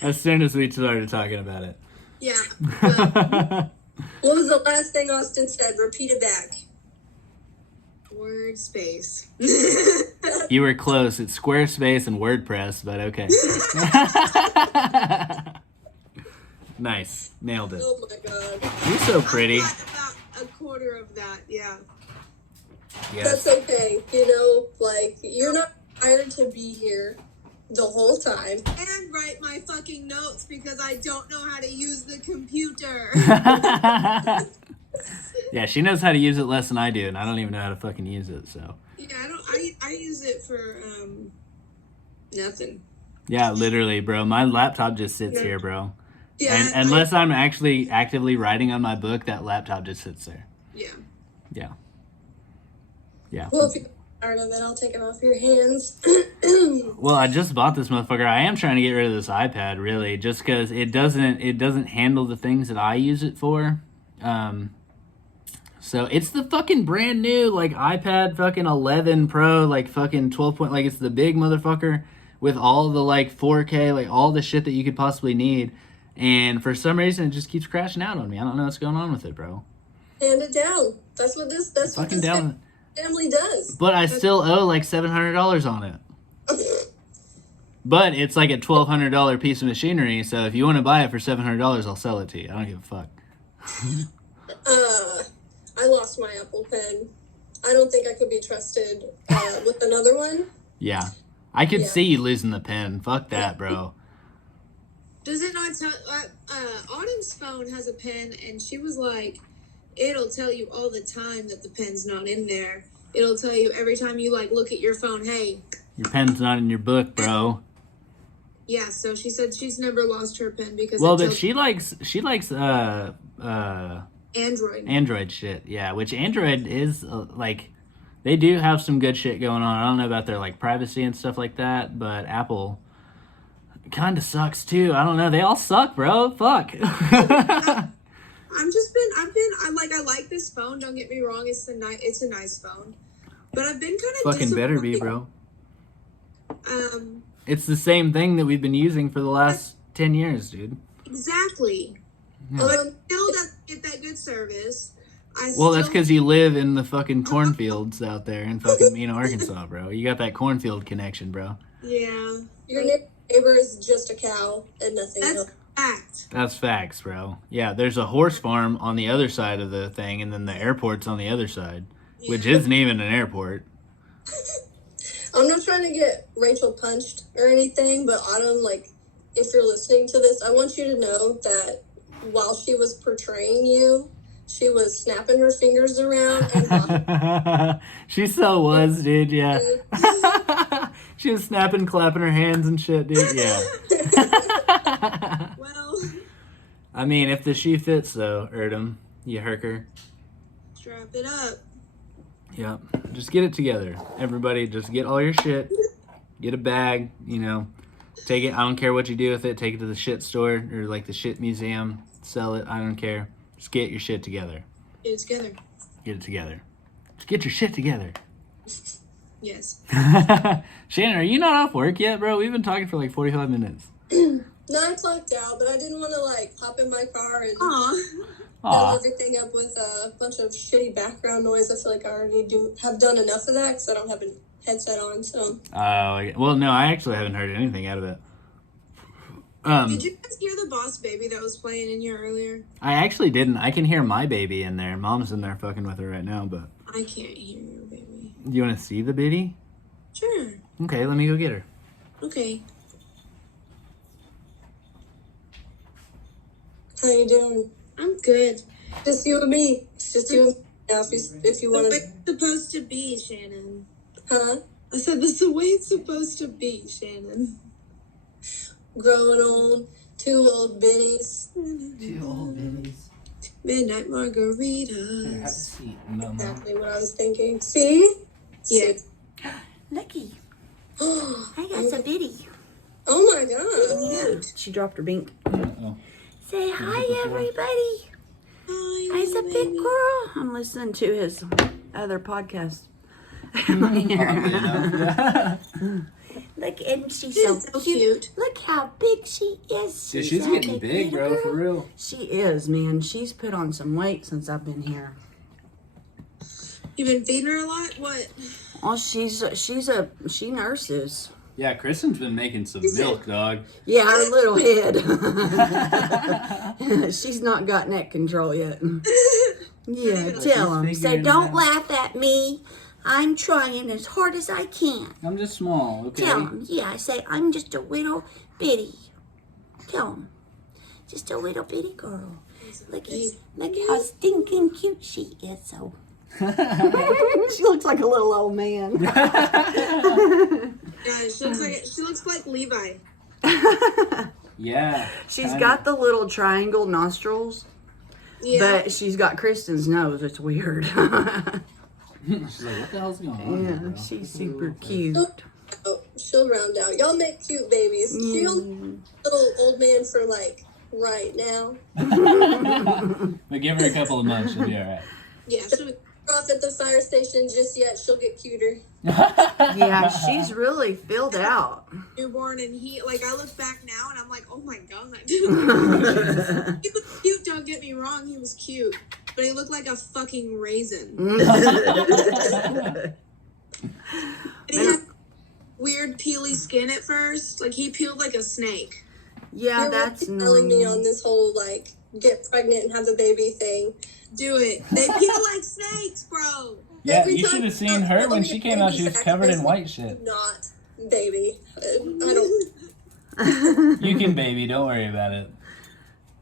As soon as we started talking about it. Yeah. What was the last thing Austin said? Repeat it back. Word space. You were close. It's Squarespace and WordPress, but okay. Nice. Nailed it. Oh my god. You're so pretty. I got about a quarter of that, yeah. Yes. That's okay. You know, like, you're not hired to be here the whole time. And write my fucking notes because I don't know how to use the computer. Yeah, she knows how to use it less than I do, and I don't even know how to fucking use it, so. Yeah, I use it for nothing. Yeah, literally, bro. My laptop just sits here, bro. Yeah. And unless I'm actually actively writing on my book, that laptop just sits there. Yeah. Yeah. Yeah. Well, if you're tired of it, I'll take it off your hands. Well, I just bought this motherfucker. I am trying to get rid of this iPad, really, just because it doesn't handle the things that I use it for. So it's the fucking brand new like iPad fucking 11 Pro, like fucking 12 point, like it's the big motherfucker with all the like 4K, like all the shit that you could possibly need. And for some reason, it just keeps crashing out on me. I don't know what's going on with it, bro. Hand it down. That's what this family does. But I still owe like $700 on it. But it's like a $1,200 piece of machinery, so if you want to buy it for $700, I'll sell it to you. I don't give a fuck. I lost my Apple Pen. I don't think I could be trusted with another one. Yeah. I could see you losing the pen. Fuck that, bro. Does it not tell? Autumn's phone has a pen, and she was like, it'll tell you all the time that the pen's not in there. It'll tell you every time you like look at your phone, hey. Your pen's not in your book, bro. Yeah, so she said she's never lost her pen because but she likes Android shit. Yeah, which Android is like they do have some good shit going on. I don't know about their like privacy and stuff like that, but Apple kind of sucks too. I don't know. They all suck, bro. Fuck. I I like this phone. Don't get me wrong. It's a nice phone. But I've been kind of Fucking better be, bro. Um, It's the same thing that we've been using for the last 10 years, dude. exactly. Yeah. But still don't get that good service. Well, that's because you live in the fucking cornfields out there in fucking Mena, Arkansas, bro. You got that cornfield connection, bro. Yeah. Your neighbor is just a cow and nothing That's else. fact. That's facts, bro. Yeah, there's a horse farm on the other side of the thing, and then the airport's on the other side, which isn't even an airport. I'm not trying to get Rachel punched or anything, but Autumn, like, if you're listening to this, I want you to know that while she was portraying you, she was snapping her fingers around and She so was, dude, yeah. She was snapping, clapping her hands and shit, dude, yeah. Well, I mean, if the shoe fits, though, Erdem, you herker. strap it up. Yep. Just get it together. Everybody, just get all your shit. Get a bag, you know. Take it. I don't care what you do with it. Take it to the shit store or like the shit museum. Sell it. I don't care. Just get your shit together. Get it together. Get it together. Just get your shit together. Yes. Shannon, are you not off work yet, bro? We've been talking for like 45 minutes. No, I clocked out, but I didn't want to, like, hop in my car and fill everything up with a bunch of shitty background noise. I feel like I already have done enough of that because I don't have a headset on, so. Well, no, I actually haven't heard anything out of it. Did you guys hear the Boss Baby that was playing in here earlier? I actually didn't. I can hear my baby in there. Mom's in there fucking with her right now, but. I can't hear your baby. You want to see the biddy? Sure. Okay, let me go get her. Okay. How you doing? I'm good. Just you and me. It's just you and me now, if you want The way to. it's supposed to be, Shannon. Huh? I said that's the way it's supposed to be, Shannon. Growing old, two old biddies. Two old biddies. Midnight Here, have a margaritas. seat, Mama. Exactly what I was thinking. See? Yeah. Looky, Oh I got some bitty. my god. Yeah, she dropped her bink. Uh-oh. Say hi, everybody. Hi, I's a baby. big girl. I'm listening to his other podcast. Look, and she's so She's so cute. cute. Look how big she is. Dude, she's a getting big, bro, little for girl. real. She is, man. She's put on some weight since I've been here. You been feeding her a lot? What? Oh, she nurses. Yeah, Kristen's been making some milk, dog. Yeah, her little head. She's not got neck control yet. Yeah, tell him. Say, figuring it don't out. laugh at me. I'm trying as hard as I can. I'm just small, okay? Tell him. Yeah, I say, I'm just a little bitty. Tell him. Just a little bitty girl. Look how stinking cute she is. So. She looks like a little old man. Yeah, she looks like Levi. Yeah. She's kinda. got the little triangle nostrils, Yeah. but she's got Kristen's nose. It's weird. She's like, what the hell's going on? here, Yeah, bro? she's super cute. Oh, she'll round out. Y'all make cute babies. Cute little old man for, like, right now. But give her a couple of months, she'll be alright. Yeah, she'll be Off at the fire station just yet. She'll get cuter. Yeah, she's really filled out. newborn, and I look back now and I'm like, oh my god. He was cute, don't get me wrong, he was cute. But he looked like a fucking raisin. He had weird peely skin at first. Like, he peeled like a snake. Yeah, You're that's really selling me normal. on this whole, like, get pregnant and have a baby thing. Do it. They peel like snakes, bro. Yeah, Every you time should have seen you her tell when me she a came out. baby She was fact, covered in there's white shit. Not baby. I don't. You can baby, don't worry about it.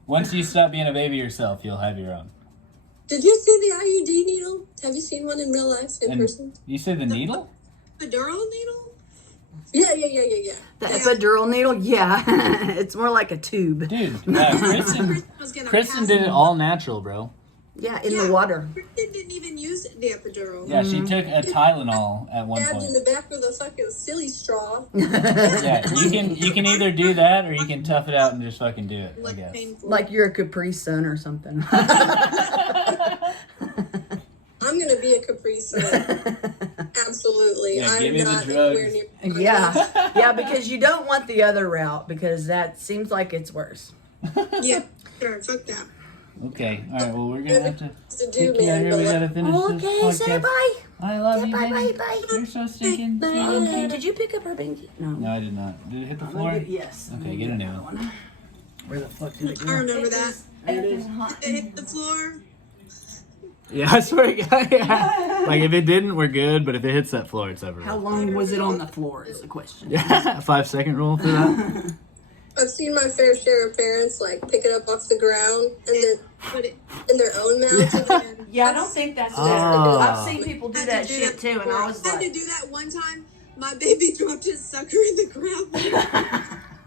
Once you stop being a baby yourself, you'll have your own. Did you see the IUD needle? Have you seen one in real life, in person? You say the needle? Epidural needle? Yeah. The epidural needle? Yeah. It's more like a tube. Dude, Kristen was gonna Kristen pass did it all natural, bro. Yeah, in the water. Kristen didn't even use the epidural. Yeah, she took a Tylenol at one Stabbed in point. the back with a fucking silly straw. Yeah, you can either do that or you can tough it out and just fucking do it, I Like guess. painful. Like you're a Capri Sun or something. I'm gonna be a Capri Sun. Absolutely. Yeah, give I'm me the not drugs. anywhere near. Yeah, because you don't want the other route because that seems like it's worse. Yeah, sure. Fuck that. Okay, alright, well, we're gonna have to To do, kick you out man, here. but We like, gotta finish Okay, this say podcast. bye. I love Say you, bye, baby. bye, bye. You're so stinking. Okay, did you pick up her binky? No, I did not. Did it hit the floor? Yes. Okay, get a new one. Where the fuck did it I go? remember that. There it is. It hit the floor. Yeah, I swear to God, yeah. Like, if it didn't, we're good, but if it hits that floor, it's over. How long was it on the floor is the question. Yeah, 5-second rule for that. I've seen my fair share of parents like pick it up off the ground and then Put it in their own mouth. in. Yeah, I don't think that's Oh. I've seen people do Had that to do shit too, and I was I had to like, do that one time. My baby dropped his sucker in the gravel.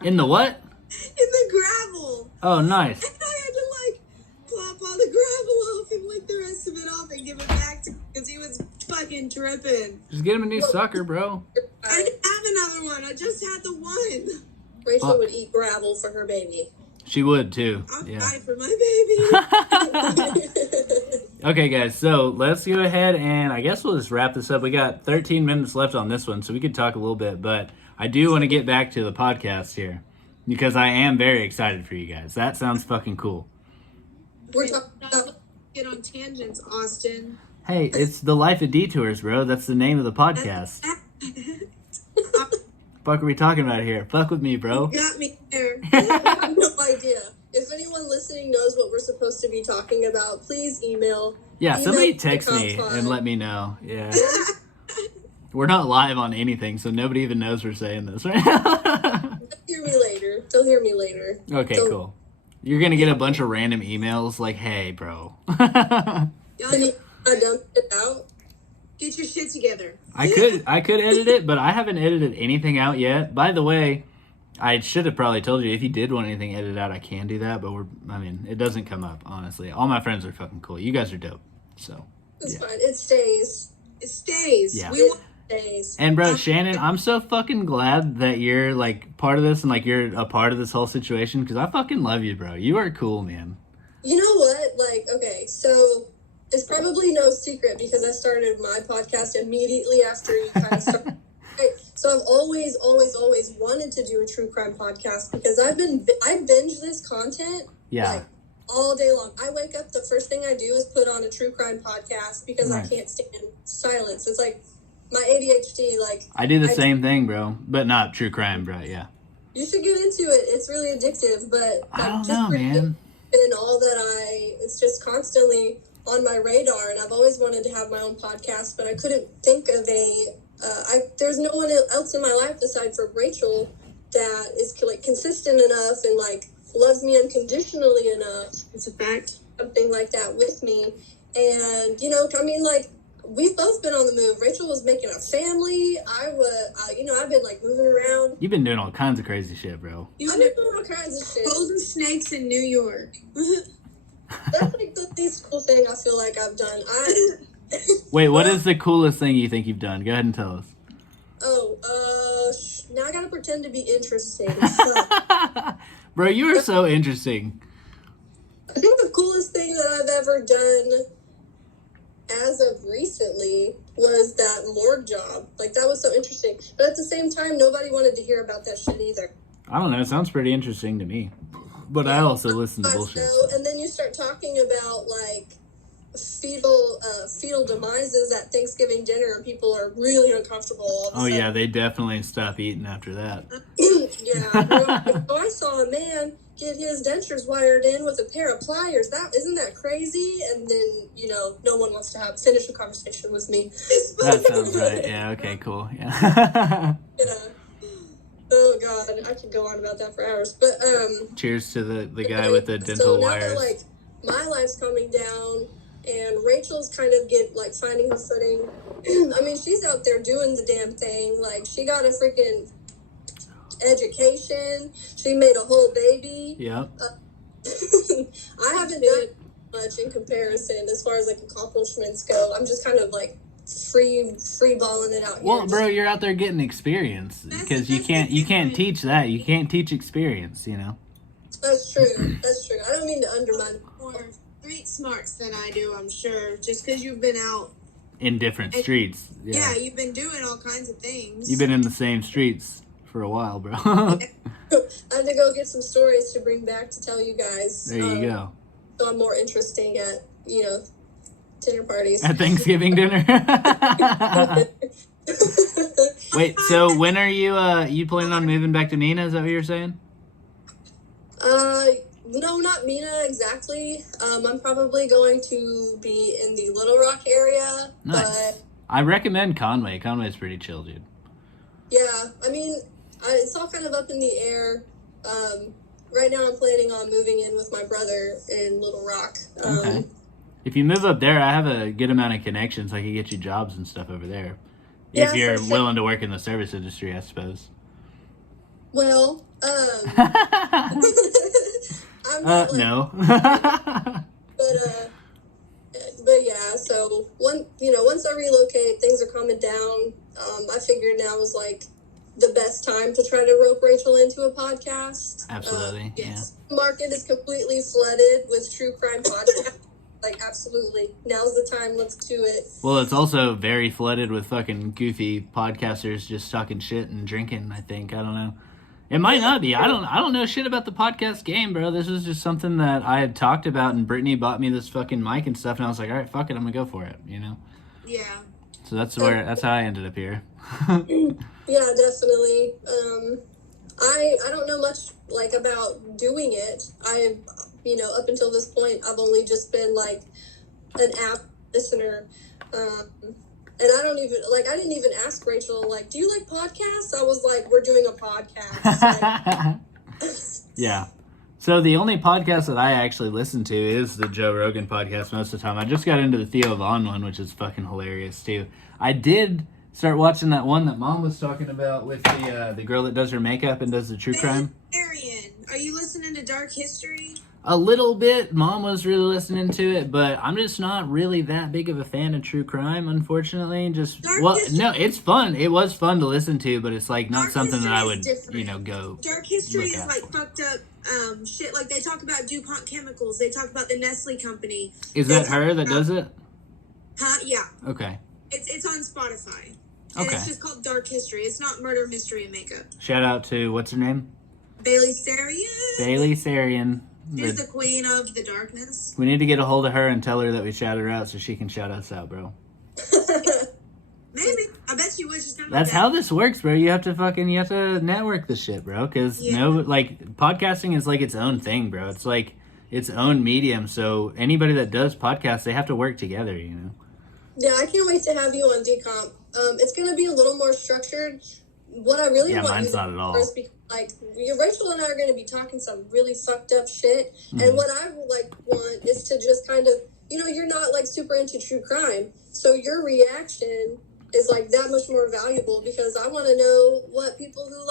In the what? In the gravel. Oh, nice. And I had to like plop all the gravel off and lick the rest of it off and give it back to him because he was fucking tripping. Just get him a new sucker, bro. I didn't have another one. I just had the one. Rachel would eat gravel for her baby. She would, too. I'll Yeah. die for my baby. Okay, guys, so let's go ahead and I guess we'll just wrap this up. We got 13 minutes left on this one, so we could talk a little bit, but I do want to get back to the podcast here because I am very excited for you guys. That sounds fucking cool. We're talking about Get on tangents, Austin. Hey, it's the Life of Detours, bro. That's the name of the podcast. Fuck are we talking about here? Fuck with me, bro. Got me there. I have no idea. If anyone listening knows what we're supposed to be talking about, please email. Yeah, somebody Email text me Decomp and let me know. Yeah. We're not live on anything, so nobody even knows we're saying this right now. Hear me later. They'll hear me later. Okay, Don't- cool. You're gonna get a bunch of random emails like, hey, bro. Y'all Can you dump it out? get your shit together. I could edit it, but I haven't edited anything out yet. By the way, I should have probably told you if you did want anything edited out, I can do that, but it doesn't come up, honestly. All my friends are fucking cool. You guys are dope. So, It's Yeah. fine. It stays. It stays. Yeah. We want It stays. and bro, Shannon, I'm so fucking glad that you're like part of this and like you're a part of this whole situation because I fucking love you, bro. You are cool, man. You know what? Like, okay, so it's probably no secret because I started my podcast immediately after you kind of started. Right? So I've always wanted to do a true crime podcast because I binge this content Yeah. like all day long. I wake up, the first thing I do is put on a true crime podcast because Right. I can't stand silence. It's like my ADHD. Like, I do the I- same thing, bro, but not true crime, bro. Yeah. you should get into it. It's really addictive, but I don't just know, for man. been all that it's just constantly on my radar, and I've always wanted to have my own podcast, but I couldn't think of there's no one else in my life aside from Rachel that is like consistent enough and like loves me unconditionally enough, it's a fact. something like that with me. And I mean, like, we've both been on the move. Rachel was making a family. I've been like moving around. You've been doing all kinds of crazy shit, bro. You I've been doing all kinds of shit. Frozen snakes in New York. That's like the least cool thing I feel like I've done. Wait, what is the coolest thing you think you've done? Go ahead and tell us. Now I gotta pretend to be interesting. So, Bro, you are so interesting. I think the coolest thing that I've ever done as of recently was that morgue job. Like, that was so interesting. But at the same time, nobody wanted to hear about that shit either. I don't know. It sounds pretty interesting to me. But I also listen to bullshit. So, and then you start talking about, like, fetal demises at Thanksgiving dinner, and people are really uncomfortable all of a Oh, sudden. yeah. They definitely stop eating after that. Yeah. So I saw a man get his dentures wired in with a pair of pliers. Isn't that crazy? And then, no one wants to finish a conversation with me. That sounds right. Yeah, okay, cool. Yeah. Yeah. Oh God, I could go on about that for hours. But Cheers to the guy with the dental so now wires. that, like, my life's coming down and Rachel's kind of finding her footing. I mean, she's out there doing the damn thing. Like, she got a freaking education. She made a whole baby. Yep. I haven't done much in comparison as far as like accomplishments go. I'm just kind of like free balling it out here. Well, bro, you're out there getting experience because you can't teach that. You can't teach experience, you know. That's true. That's true. I don't mean to undermine. More street smarts than I do, I'm sure. Just because you've been out In different streets. Yeah, you've been doing all kinds of things. You've been in the same streets for a while, bro. I had to go get some stories to bring back to tell you guys. There you go. So I'm more interesting at, dinner parties. At Thanksgiving dinner. Wait, so when are you planning on moving back to Mina? Is that what you're saying? No, not Mina exactly. I'm probably going to be in the Little Rock area. Nice. But I recommend Conway. Conway's pretty chill, dude. yeah, I mean, it's all kind of up in the air. Right now I'm planning on moving in with my brother in Little Rock. Okay. If you move up there, I have a good amount of connections. I could get you jobs and stuff over there. Yeah, If you're for sure. willing to work in the service industry, I suppose. Well, I'm not like, No. but yeah, so once I relocated, things are calming down. I figured now was like the best time to try to rope Rachel into a podcast. Absolutely, yes. The market is completely flooded with true crime podcasts. Like, absolutely. Now's the time. Let's do it. Well, it's also very flooded with fucking goofy podcasters just talking shit and drinking, I think. I don't know. It might not be. I don't know shit about the podcast game, bro. This is just something that I had talked about, and Brittany bought me this fucking mic and stuff, and I was like, all right, fuck it, I'm gonna go for it, you know? Yeah. So that's how I ended up here. Yeah, definitely. I don't know much like about doing it. Up until this point, I've only just been like an app listener. And I didn't even ask Rachel, like, do you like podcasts? I was like, we're doing a podcast. Yeah. So the only podcast that I actually listen to is the Joe Rogan podcast most of the time. I just got into the Theo Vaughn one, which is fucking hilarious too. I did start watching that one that Mom was talking about with the girl that does her makeup and does the true crime. Arian, are you listening to Dark History? A little bit. Mom was really listening to it, but I'm just not really that big of a fan of true crime, unfortunately. No, it's fun. It was fun to listen to, but it's like not Dark something that I would, History is go. Dark History look is at. like fucked up shit. Like they talk about DuPont Chemicals. They talk about the Nestle company. Is that her that does it? Huh? Yeah. Okay. It's on Spotify. And Okay. it's just called Dark History. It's not murder, mystery, and makeup. Shout out to, what's her name? Bailey Sarian. Bailey Sarian. She's the queen of the darkness. We need to get a hold of her and tell her that we shout her out so she can shout us out, bro. Maybe. I bet you would. She's gonna That's how this works, bro. You have to network this shit, bro. Because podcasting is like its own thing, bro. It's like its own medium. So anybody that does podcasts, they have to work together, you know? Yeah, I can't wait to have you on Decomp. It's going to be a little more structured. What I really want mine's you to not at all. do is Rachel and I are going to be talking some really fucked up shit. And what I want is to just kind of, you're not like super into true crime. So your reaction is like that much more valuable because I want to know what people who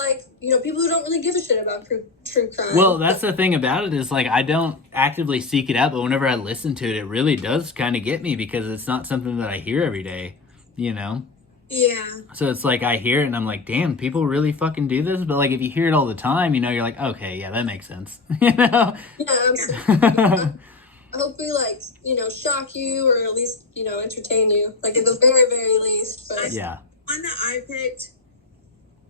people who don't really give a shit about true crime. Well, that's the thing about it is like I don't actively seek it out, but whenever I listen to it, it really does kind of get me because it's not something that I hear every day, you know? Yeah. So it's like I hear it and I'm like, damn, people really fucking do this? But like if you hear it all the time, you're like, okay, yeah, that makes sense. You know? Yeah, absolutely. I hope we shock you or at least, entertain you. Like at the very, very least. But Yeah. One that I picked,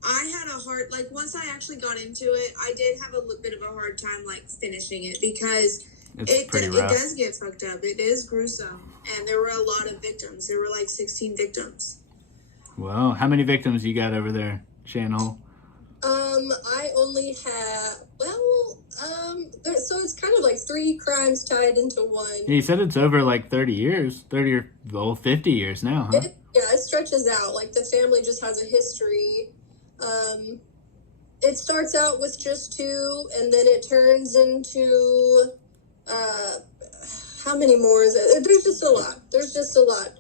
I had a hard, once I actually got into it, I did have a bit of a hard time, finishing it because it does get fucked up. It is gruesome. And there were a lot of victims. There were 16 victims. Whoa, how many victims you got over there, Channel? I only have, so it's kind of like 3 crimes tied into one. Yeah, you said it's over 30 years, 30 or 50 years now, huh? It stretches out. The family just has a history. It starts out with just 2, and then it turns into, how many more is it? There's just a lot.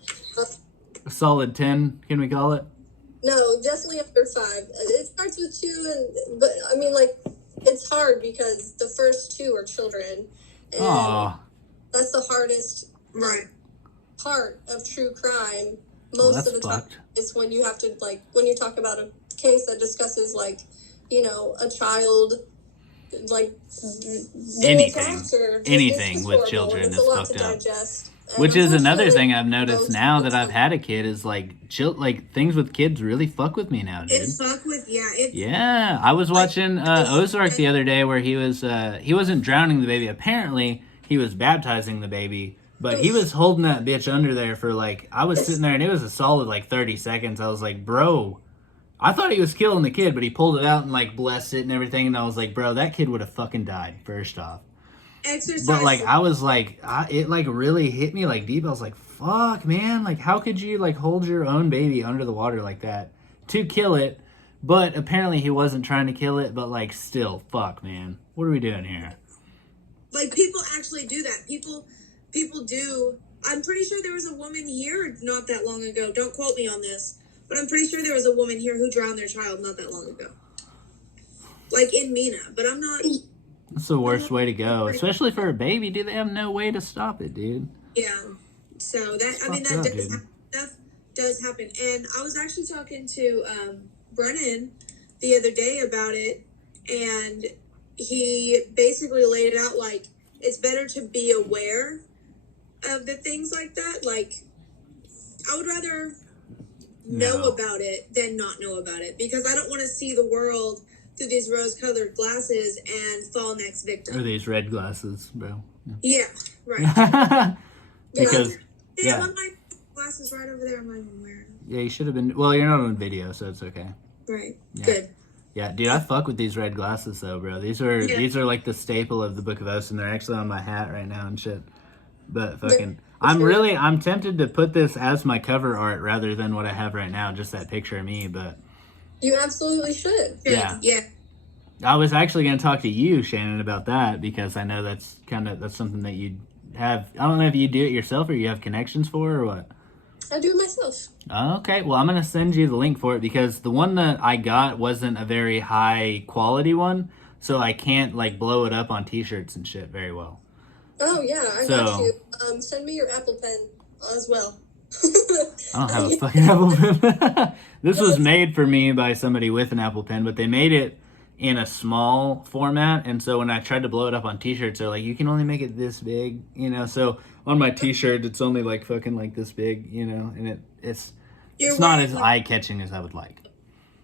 A solid 10, can we call it? No, definitely under 5. It starts with 2, but I mean, it's hard because the first 2 are children. And, Aw. That's the hardest Right. part of true crime. Well, Most that's of the time, fucked. is when you have to, like, when you talk about a case that discusses, like, you know, a child, like, being attacked or just, Anything it's with horrible, children and it's is a lot fucked to up. digest. And Which is another unfortunately, thing I've noticed most now of that the I've time- had a kid is like things with kids really fuck with me now, dude. It fuck with, Yeah, I was watching Ozark the other day where he wasn't drowning the baby. Apparently, he was baptizing the baby, but he was holding that bitch under there for like, I was sitting there and it was a solid like 30 seconds. I was like, bro, I thought he was killing the kid, but he pulled it out and like blessed it and everything. And I was like, bro, that kid would have fucking died first off. exercise. But like, I was like, it like really hit me like deep. I was like, fuck, man. Like, how could you like hold your own baby under the water like that to kill it? But apparently he wasn't trying to kill it, but like still, fuck, man. What are we doing here? Like, people actually do that. People do. I'm pretty sure there was a woman here not that long ago. Don't quote me on this, but I'm pretty sure there was a woman here who drowned their child not that long ago. Like in Mina, but I'm not. That's the worst way to go, especially for a baby. Dude, they have no way to stop it, dude. Yeah. So that, I mean, Fucked that up, does dude. happen. Stuff does happen. And I was actually talking to Brennan the other day about it, and he basically laid it out like it's better to be aware of the things like that. Like, I would rather know No. about it than not know about it, because I don't want to see the world through these rose-colored glasses and fall next Or victim. these red glasses, bro. Yeah, right. Because, Yeah, yeah. one of my glasses right over there. I'm not even wearing them. yeah, you should have been. Well, you're not on video, so it's okay. Right. Yeah. Good. Yeah, dude, I fuck with these red glasses though, bro. These are like the staple of the Book of Osten. They're actually on my hat right now and shit. But fucking, I'm tempted to put this as my cover art rather than what I have right now, just that picture of me. But You absolutely should. Yeah. Yeah. I was actually going to talk to you, Shannon, about that because I know that's something that you have. I don't know if you do it yourself or you have connections for or what. I do it myself. Okay, well, I'm going to send you the link for it because the one that I got wasn't a very high quality one, so I can't like blow it up on t-shirts and shit very well. Oh yeah, I So- got you. Send me your Apple Pen as well. I don't have a fucking Apple Pen. This was made for me by somebody with an Apple Pen, but they made it in a small format, and so when I tried to blow it up on t-shirts, they're like, you can only make it this big, you know, so on my t-shirt, it's only like fucking like this big, you know, and it's not as eye-catching as I would like.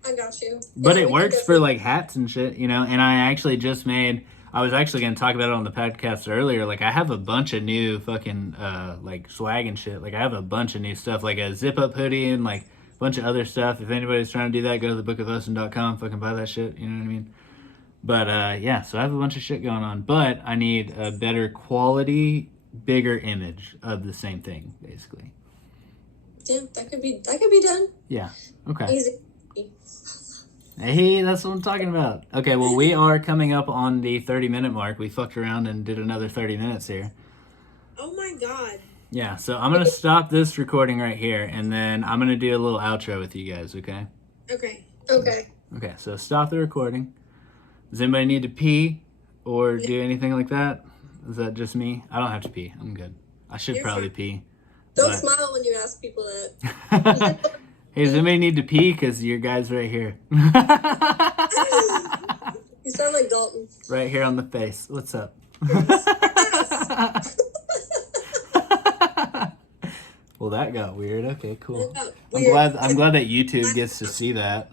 I got you. But Yeah, it we works can for like hats and shit, you know. And I actually just made. I was actually going to talk about it on the podcast earlier. Like I have a bunch of new fucking like swag and shit. Like I have a bunch of new stuff, like a zip up hoodie and like a bunch of other stuff. If anybody's trying to do that, go to thebookofosten.com. Fucking buy that shit. You know what I mean? But yeah, so I have a bunch of shit going on. But I need a better quality, bigger image of the same thing, basically. Yeah, that could be done. Yeah. Okay. Easy. Hey, that's what I'm talking about. Okay, well, we are coming up on the 30-minute mark. We fucked around and did another 30 minutes here. Oh my god. Yeah, so I'm going to stop this recording right here, and then I'm going to do a little outro with you guys, okay? Okay. Okay. Okay, so stop the recording. Does anybody need to pee or do anything like that? Is that just me? I don't have to pee. I'm good. I should You're probably fine. pee. Don't But- smile when you ask people that. Hey, does anybody need to pee? Because your guy's right here. You sound like Dalton. Right here on the face. What's up? Well, that got weird. Okay, cool. I'm Weird. glad that YouTube gets to see that.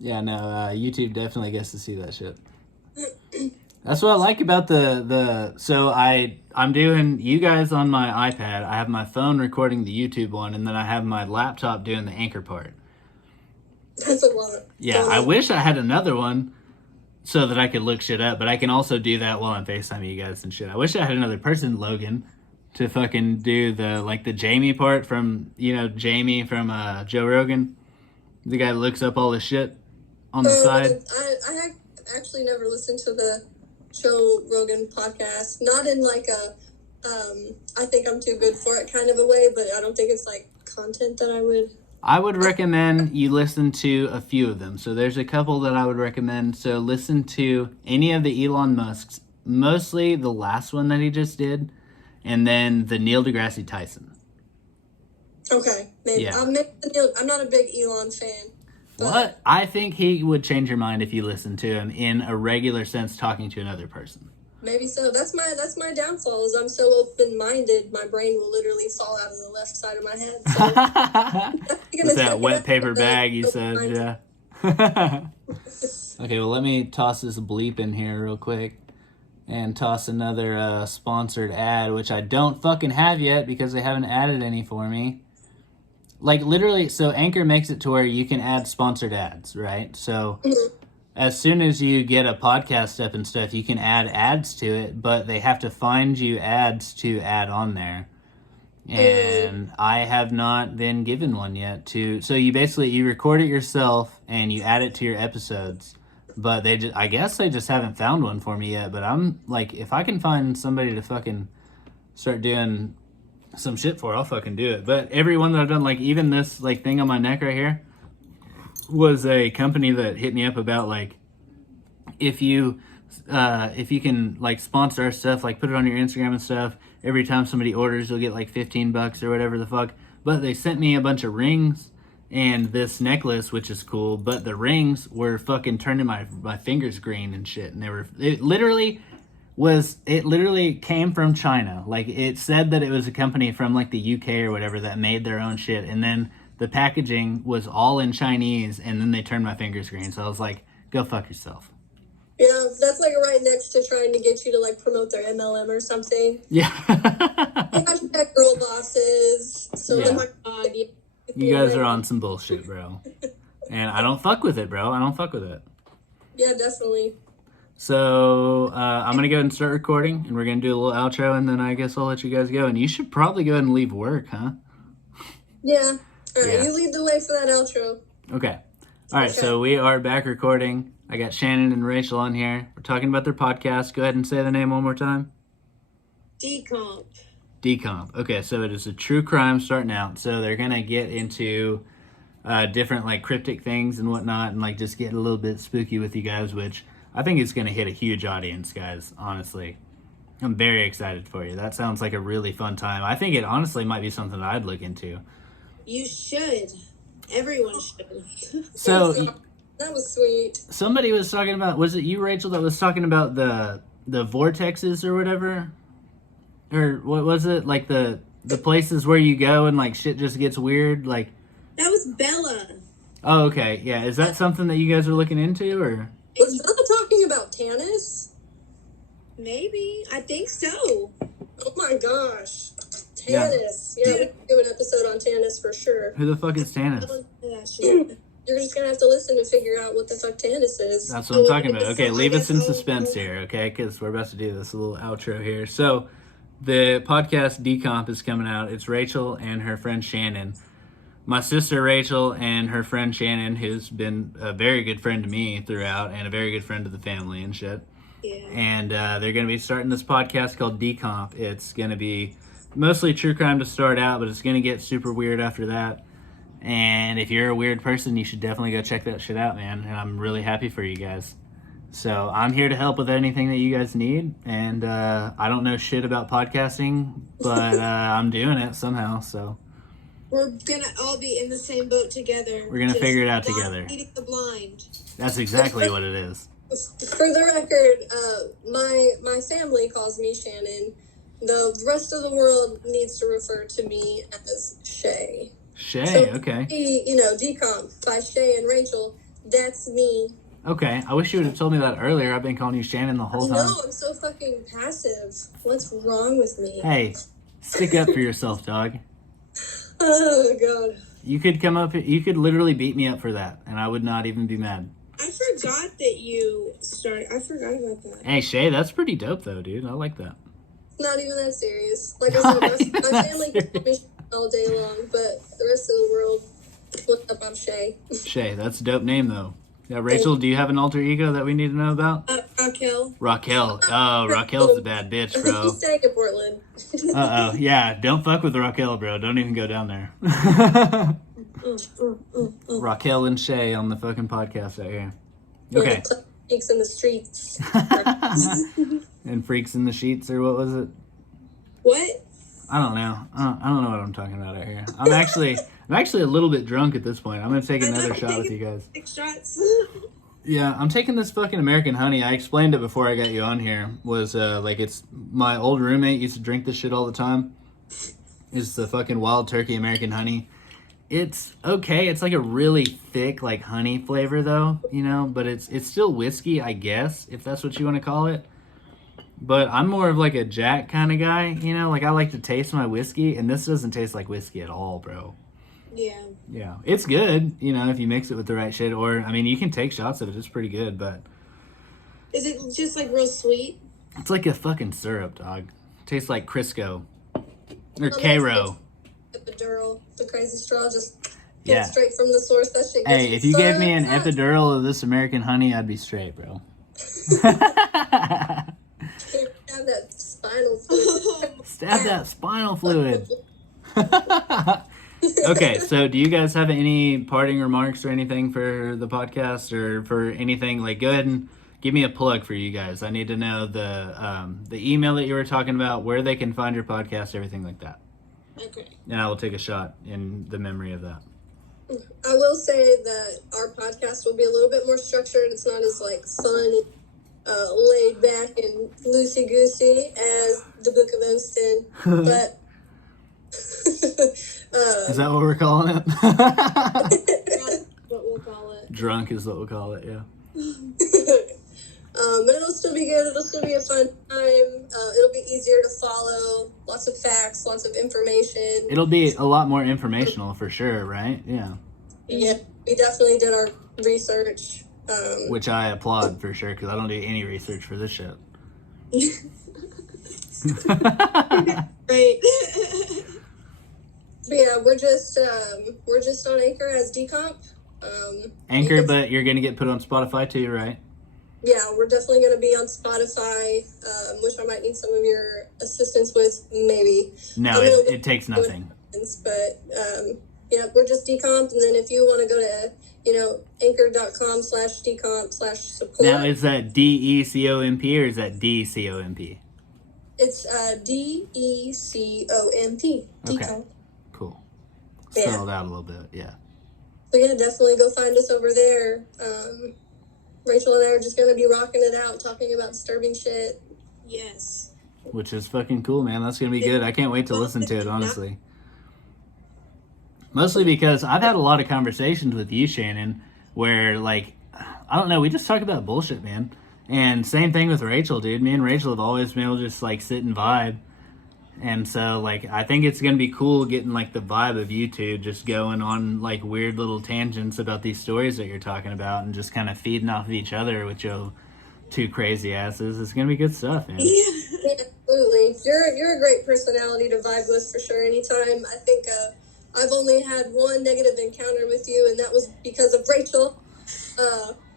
Yeah, no, YouTube definitely gets to see that shit. That's what I like about so I'm doing you guys on my iPad. I have my phone recording the YouTube one, and then I have my laptop doing the anchor part. That's a lot. Yeah, I wish I had another one so that I could look shit up, but I can also do that while I'm FaceTiming you guys and shit. I wish I had another person, Logan, to fucking do the Jamie part from, Jamie from Joe Rogan. The guy that looks up all the shit on the side. I actually never listened to the Joe Rogan podcast. Not in like a, I think I'm too good for it kind of a way, but I don't think it's like content that I would recommend you listen to a few of them. So there's a couple that I would recommend. So listen to any of the Elon mostly the last one that he just did, and then the Neil deGrasse Tyson. Okay, maybe. Yeah. I'm not a big Elon fan. What? I think he would change your mind if you listened to him in a regular sense, talking to another person. Maybe so. That's my downfall. Is I'm so open-minded, my brain will literally fall out of the left side of my head. So With that wet paper bag, you said, yeah. Okay, well, let me toss this bleep in here real quick and toss another sponsored ad, which I don't fucking have yet because they haven't added any for me. Like, literally, so Anchor makes it to where you can add sponsored ads, right? So as soon as you get a podcast up and stuff, you can add ads to it, but they have to find you ads to add on there. And I have not been given one yet to... So you record it yourself and you add it to your episodes. But I guess they just haven't found one for me yet. But I'm like, if I can find somebody to fucking start doing some shit for, I'll fucking do it. But every one that I've done, like even this like thing on my neck right here, was a company that hit me up about like, if you can like sponsor our stuff, like put it on your Instagram and stuff, every time somebody orders you'll get like $15 or whatever the fuck. But they sent me a bunch of rings and this necklace, which is cool, but the rings were fucking turning my fingers green and shit, and it literally came from China. Like, it said that it was a company from like the UK or whatever that made their own shit, and then the packaging was all in Chinese, and then they turned my fingers green. So I was like, go fuck yourself. Yeah, that's like right next to trying to get you to like promote their MLM or something. Yeah. Hashtag girl bosses. So, Yeah. oh my god. You guys are on some bullshit, bro. And I don't fuck with it, bro. I don't fuck with it. Yeah, definitely. So I'm going to go ahead and start recording, and we're going to do a little outro, and then I guess I'll let you guys go. And you should probably go ahead and leave work, huh? Yeah. All right, Yeah. you lead the way for that outro. Okay. All right, so we are back recording. I got Shannon and Rachel on here. We're talking about their podcast. Go ahead and say the name one more time. Decomp. Decomp. Okay, so it is a true crime starting out. So they're going to get into different like cryptic things and whatnot, and like just get a little bit spooky with you guys, which I think it's going to hit a huge audience, guys, honestly. I'm very excited for you. That sounds like a really fun time. I think it honestly might be something I'd look into. You should. Everyone should. So That was sweet. somebody was talking about, was it you, Rachel, that was talking about the vortexes or whatever? Or what was it? Like the places where you go and like shit just gets weird? Like, That was Bella. oh, okay. Yeah. Is that something that you guys are looking into, or? Was Bella talking about Tannis? Maybe. I think so. Oh my gosh. Yeah. Tannis. Yeah, we can do an episode on Tannis for sure. Who the fuck is Tannis? Yeah, shit. You're just gonna have to listen to figure out what the fuck Tannis is. That's what I'm talking about. Okay, So leave I us in guess I'll- suspense here, okay? Because we're about to do this little outro here. So, the podcast Decomp is coming out. It's Rachel and her friend Shannon. My sister Rachel and her friend Shannon, who's been a very good friend to me throughout, and a very good friend to the family and shit. Yeah. And they're going to be starting this podcast called Decomp. It's going to be mostly true crime to start out, but it's going to get super weird after that. And if you're a weird person, you should definitely go check that shit out, man. And I'm really happy for you guys. So I'm here to help with anything that you guys need. And I don't know shit about podcasting, but I'm doing it somehow. So We're gonna all be in the same boat together. We're gonna Just figure it out blind together. Leading the blind. that's exactly what it is. For the record, my family calls me Shannon. The rest of the world needs to refer to me as Shay. Shay, So, okay. Decomp by Shay and Rachel. That's me. Okay, I wish you would have told me that earlier. I've been calling you Shannon the whole time. No, I'm so fucking passive. What's wrong with me? Hey, stick up for yourself, dog. Oh god. You could literally beat me up for that, and I would not even be mad. I forgot that you started. I forgot about that. Hey, Shay, that's pretty dope, though, dude. I like that. Not even that serious. Like I said, my family can call me Shay all day long, but the rest of the world, look up, I'm Shay. Shay, that's a dope name, though. Yeah, Rachel, do you have an alter ego that we need to know about? Raquel. Raquel. Oh, Raquel's a bad bitch, bro. She's staying in Portland. Uh-oh. Yeah, don't fuck with Raquel, bro. Don't even go down there. Raquel and Shay on the fucking podcast right here. Okay. Geeks in the streets. And Freaks in the Sheets, or what was it? What? I don't know. I don't know what I'm talking about out here. I'm actually a little bit drunk at this point. I'm gonna take another shot with you guys. 6 shots. Yeah, I'm taking this fucking American honey. I explained it before I got you on here. Was like, it's my old roommate used to drink this shit all the time. It's the fucking Wild Turkey American honey. It's okay. It's like a really thick, like, honey flavor though, you know, but it's still whiskey, I guess, if that's what you want to call it. But I'm more of like a Jack kind of guy, you know, like I like to taste my whiskey, and this doesn't taste like whiskey at all, bro. Yeah. Yeah, it's good, you know, if you mix it with the right shit, or, I mean, you can take shots of it. It's pretty good, but Is it just like real sweet? it's like a fucking syrup, dog. Tastes like Crisco. Or Cairo. Epidural, the crazy straw, just Yeah. get straight from the source. That shit gets Hey, if you so gave me an hot. epidural of this American honey, I'd be straight, bro. Have that spinal fluid. Stab that spinal fluid. Okay, so do you guys have any parting remarks or anything for the podcast, or for anything? Like, go ahead and give me a plug for you guys. I need to know the email that you were talking about, where they can find your podcast, everything like that. Okay. And I will take a shot in the memory of that. I will say that our podcast will be a little bit more structured. It's not as like fun, laid back and loosey goosey as the Book of Osten, but Is that what we're calling it? That's what we'll call it. Drunk is what we'll call it, yeah. but it'll still be good. It'll still be a fun time. It'll be easier to follow. Lots of facts, lots of information. It'll be a lot more informational for sure, right? Yeah. Yeah, we definitely did our research. Which I applaud for sure, because I don't do any research for this shit. Right. But yeah, we're just on Anchor as Decomp. Anchor, you can- but you're gonna get put on Spotify too, right? Yeah, we're definitely going to be on Spotify, which I might need some of your assistance with, maybe. No, I mean, it takes nothing. But yeah, we're just Decomp, and then if you want to go to anchor.com/decomp/support. Now, is that DECOMP or is that DCOMP? It's DECOMP. Okay. Decomp. Cool. Yeah. Spell it out a little bit, yeah. So yeah, definitely go find us over there. Rachel and I are just going to be rocking it out, talking about disturbing shit. Yes. Which is fucking cool, man. That's gonna be good. I can't wait to listen to it, honestly. Mostly because I've had a lot of conversations with you, Shannon, where, like, I don't know, we just talk about bullshit, man. And same thing with Rachel, dude. Me and Rachel have always been able to just, like, sit and vibe. And so, like, I think it's going to be cool getting, like, the vibe of you two just going on, like, weird little tangents about these stories that you're talking about and just kind of feeding off of each other with your two crazy asses. It's going to be good stuff, man. Yeah, absolutely. You're a great personality to vibe with for sure. Anytime. I think I've only had one negative encounter with you, and that was because of Rachel.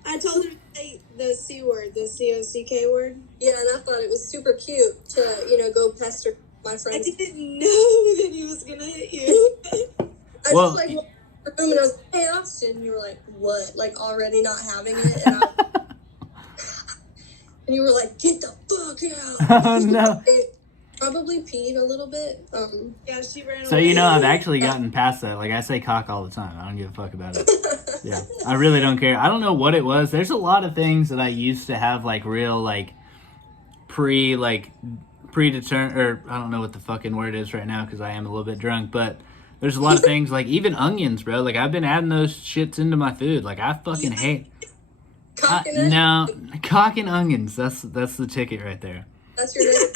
I told her to say the C word, the COCK word. Yeah, and I thought it was super cute to, go pester my I friends. didn't know that he was gonna hit you. I Well- just, walked in the room and I was like, hey, Austin. And you were like, what? Like, already not having it? And, and you were like, get the fuck out. Oh, no. It probably peed a little bit. Yeah, she ran So, away. I've actually gotten past that. Like, I say cock all the time. I don't give a fuck about it. Yeah, I really don't care. I don't know what it was. There's a lot of things that I used to have, like, real, like, predetermined, or I don't know what the fucking word is right now because I am a little bit drunk, but there's a lot of things, like, even onions, bro. Like, I've been adding those shits into my food. Like, I fucking hate... Coconut? No, cock and onions. That's the ticket right there. That's your name?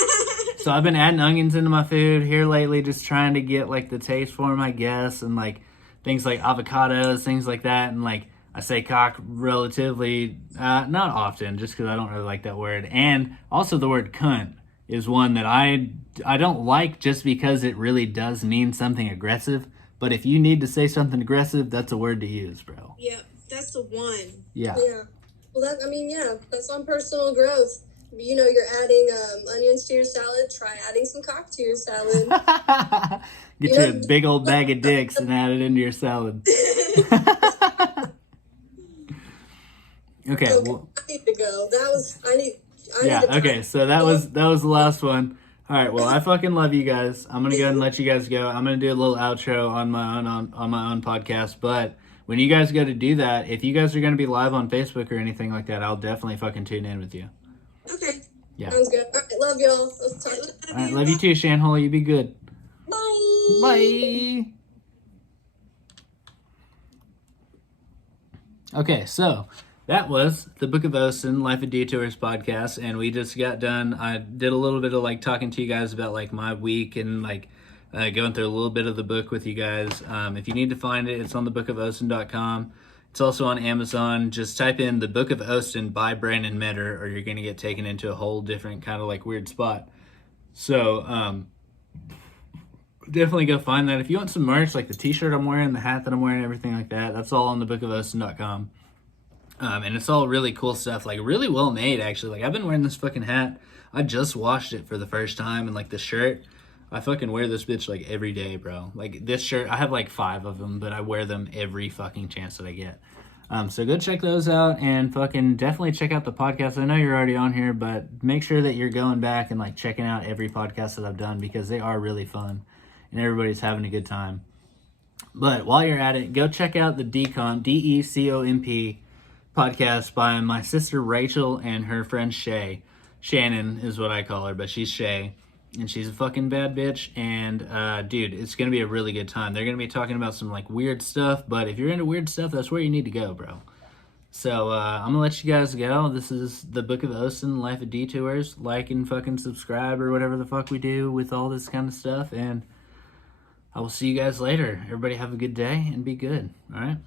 So I've been adding onions into my food here lately, just trying to get, like, the taste for them, I guess, and, like, things like avocados, things like that, and, like, I say cock relatively, not often, just because I don't really like that word. And also the word cunt is one that I don't like just because it really does mean something aggressive. But if you need to say something aggressive, that's a word to use, bro. Yeah, that's the one. Yeah. Yeah. Well, that's on personal growth. You're adding onions to your salad. Try adding some cock to your salad. Get you a big old bag of dicks and add it into your salad. Okay, well, I need to go. Yeah, need to okay, so that was the last one. All right, well, I fucking love you guys. I'm gonna go ahead and let you guys go. I'm gonna do a little outro on my own podcast. But when you guys go to do that, if you guys are gonna be live on Facebook or anything like that, I'll definitely fucking tune in with you. Okay. Yeah. Sounds good. All right, love y'all. Let's talk. All right, love you too, Shanhole. You be good. Bye. Bye. Okay, so that was the Book of Osten, Life of Detours podcast, and we just got done. I did a little bit of like talking to you guys about like my week and like going through a little bit of the book with you guys. If you need to find it, it's on thebookofosten.com. It's also on Amazon. Just type in The Book of Osten by Brandon Metter, or you're going to get taken into a whole different kind of like weird spot. So definitely go find that. If you want some merch, like the t-shirt I'm wearing, the hat that I'm wearing, everything like that, that's all on thebookofosten.com. And it's all really cool stuff, like really well made, actually. Like, I've been wearing this fucking hat. I just washed it for the first time, and like the shirt, I fucking wear this bitch like every day, bro. Like this shirt, I have like 5 of them, but I wear them every fucking chance that I get. So go check those out, and fucking definitely check out the podcast. I know you're already on here, but make sure that you're going back and like checking out every podcast that I've done, because they are really fun and everybody's having a good time. But while you're at it, go check out the Decomp, Decomp podcast by my sister Rachel and her friend Shay. Shannon is what I call her, but she's Shay, and she's a fucking bad bitch. And dude, it's gonna be a really good time. They're gonna be talking about some like weird stuff, but if you're into weird stuff, that's where you need to go, bro. So I'm gonna let you guys go. This is the Book of Osten, Life of Detours. Like and fucking subscribe or whatever the fuck we do with all this kind of stuff, and I will see you guys later. Everybody have a good day and be good. All right.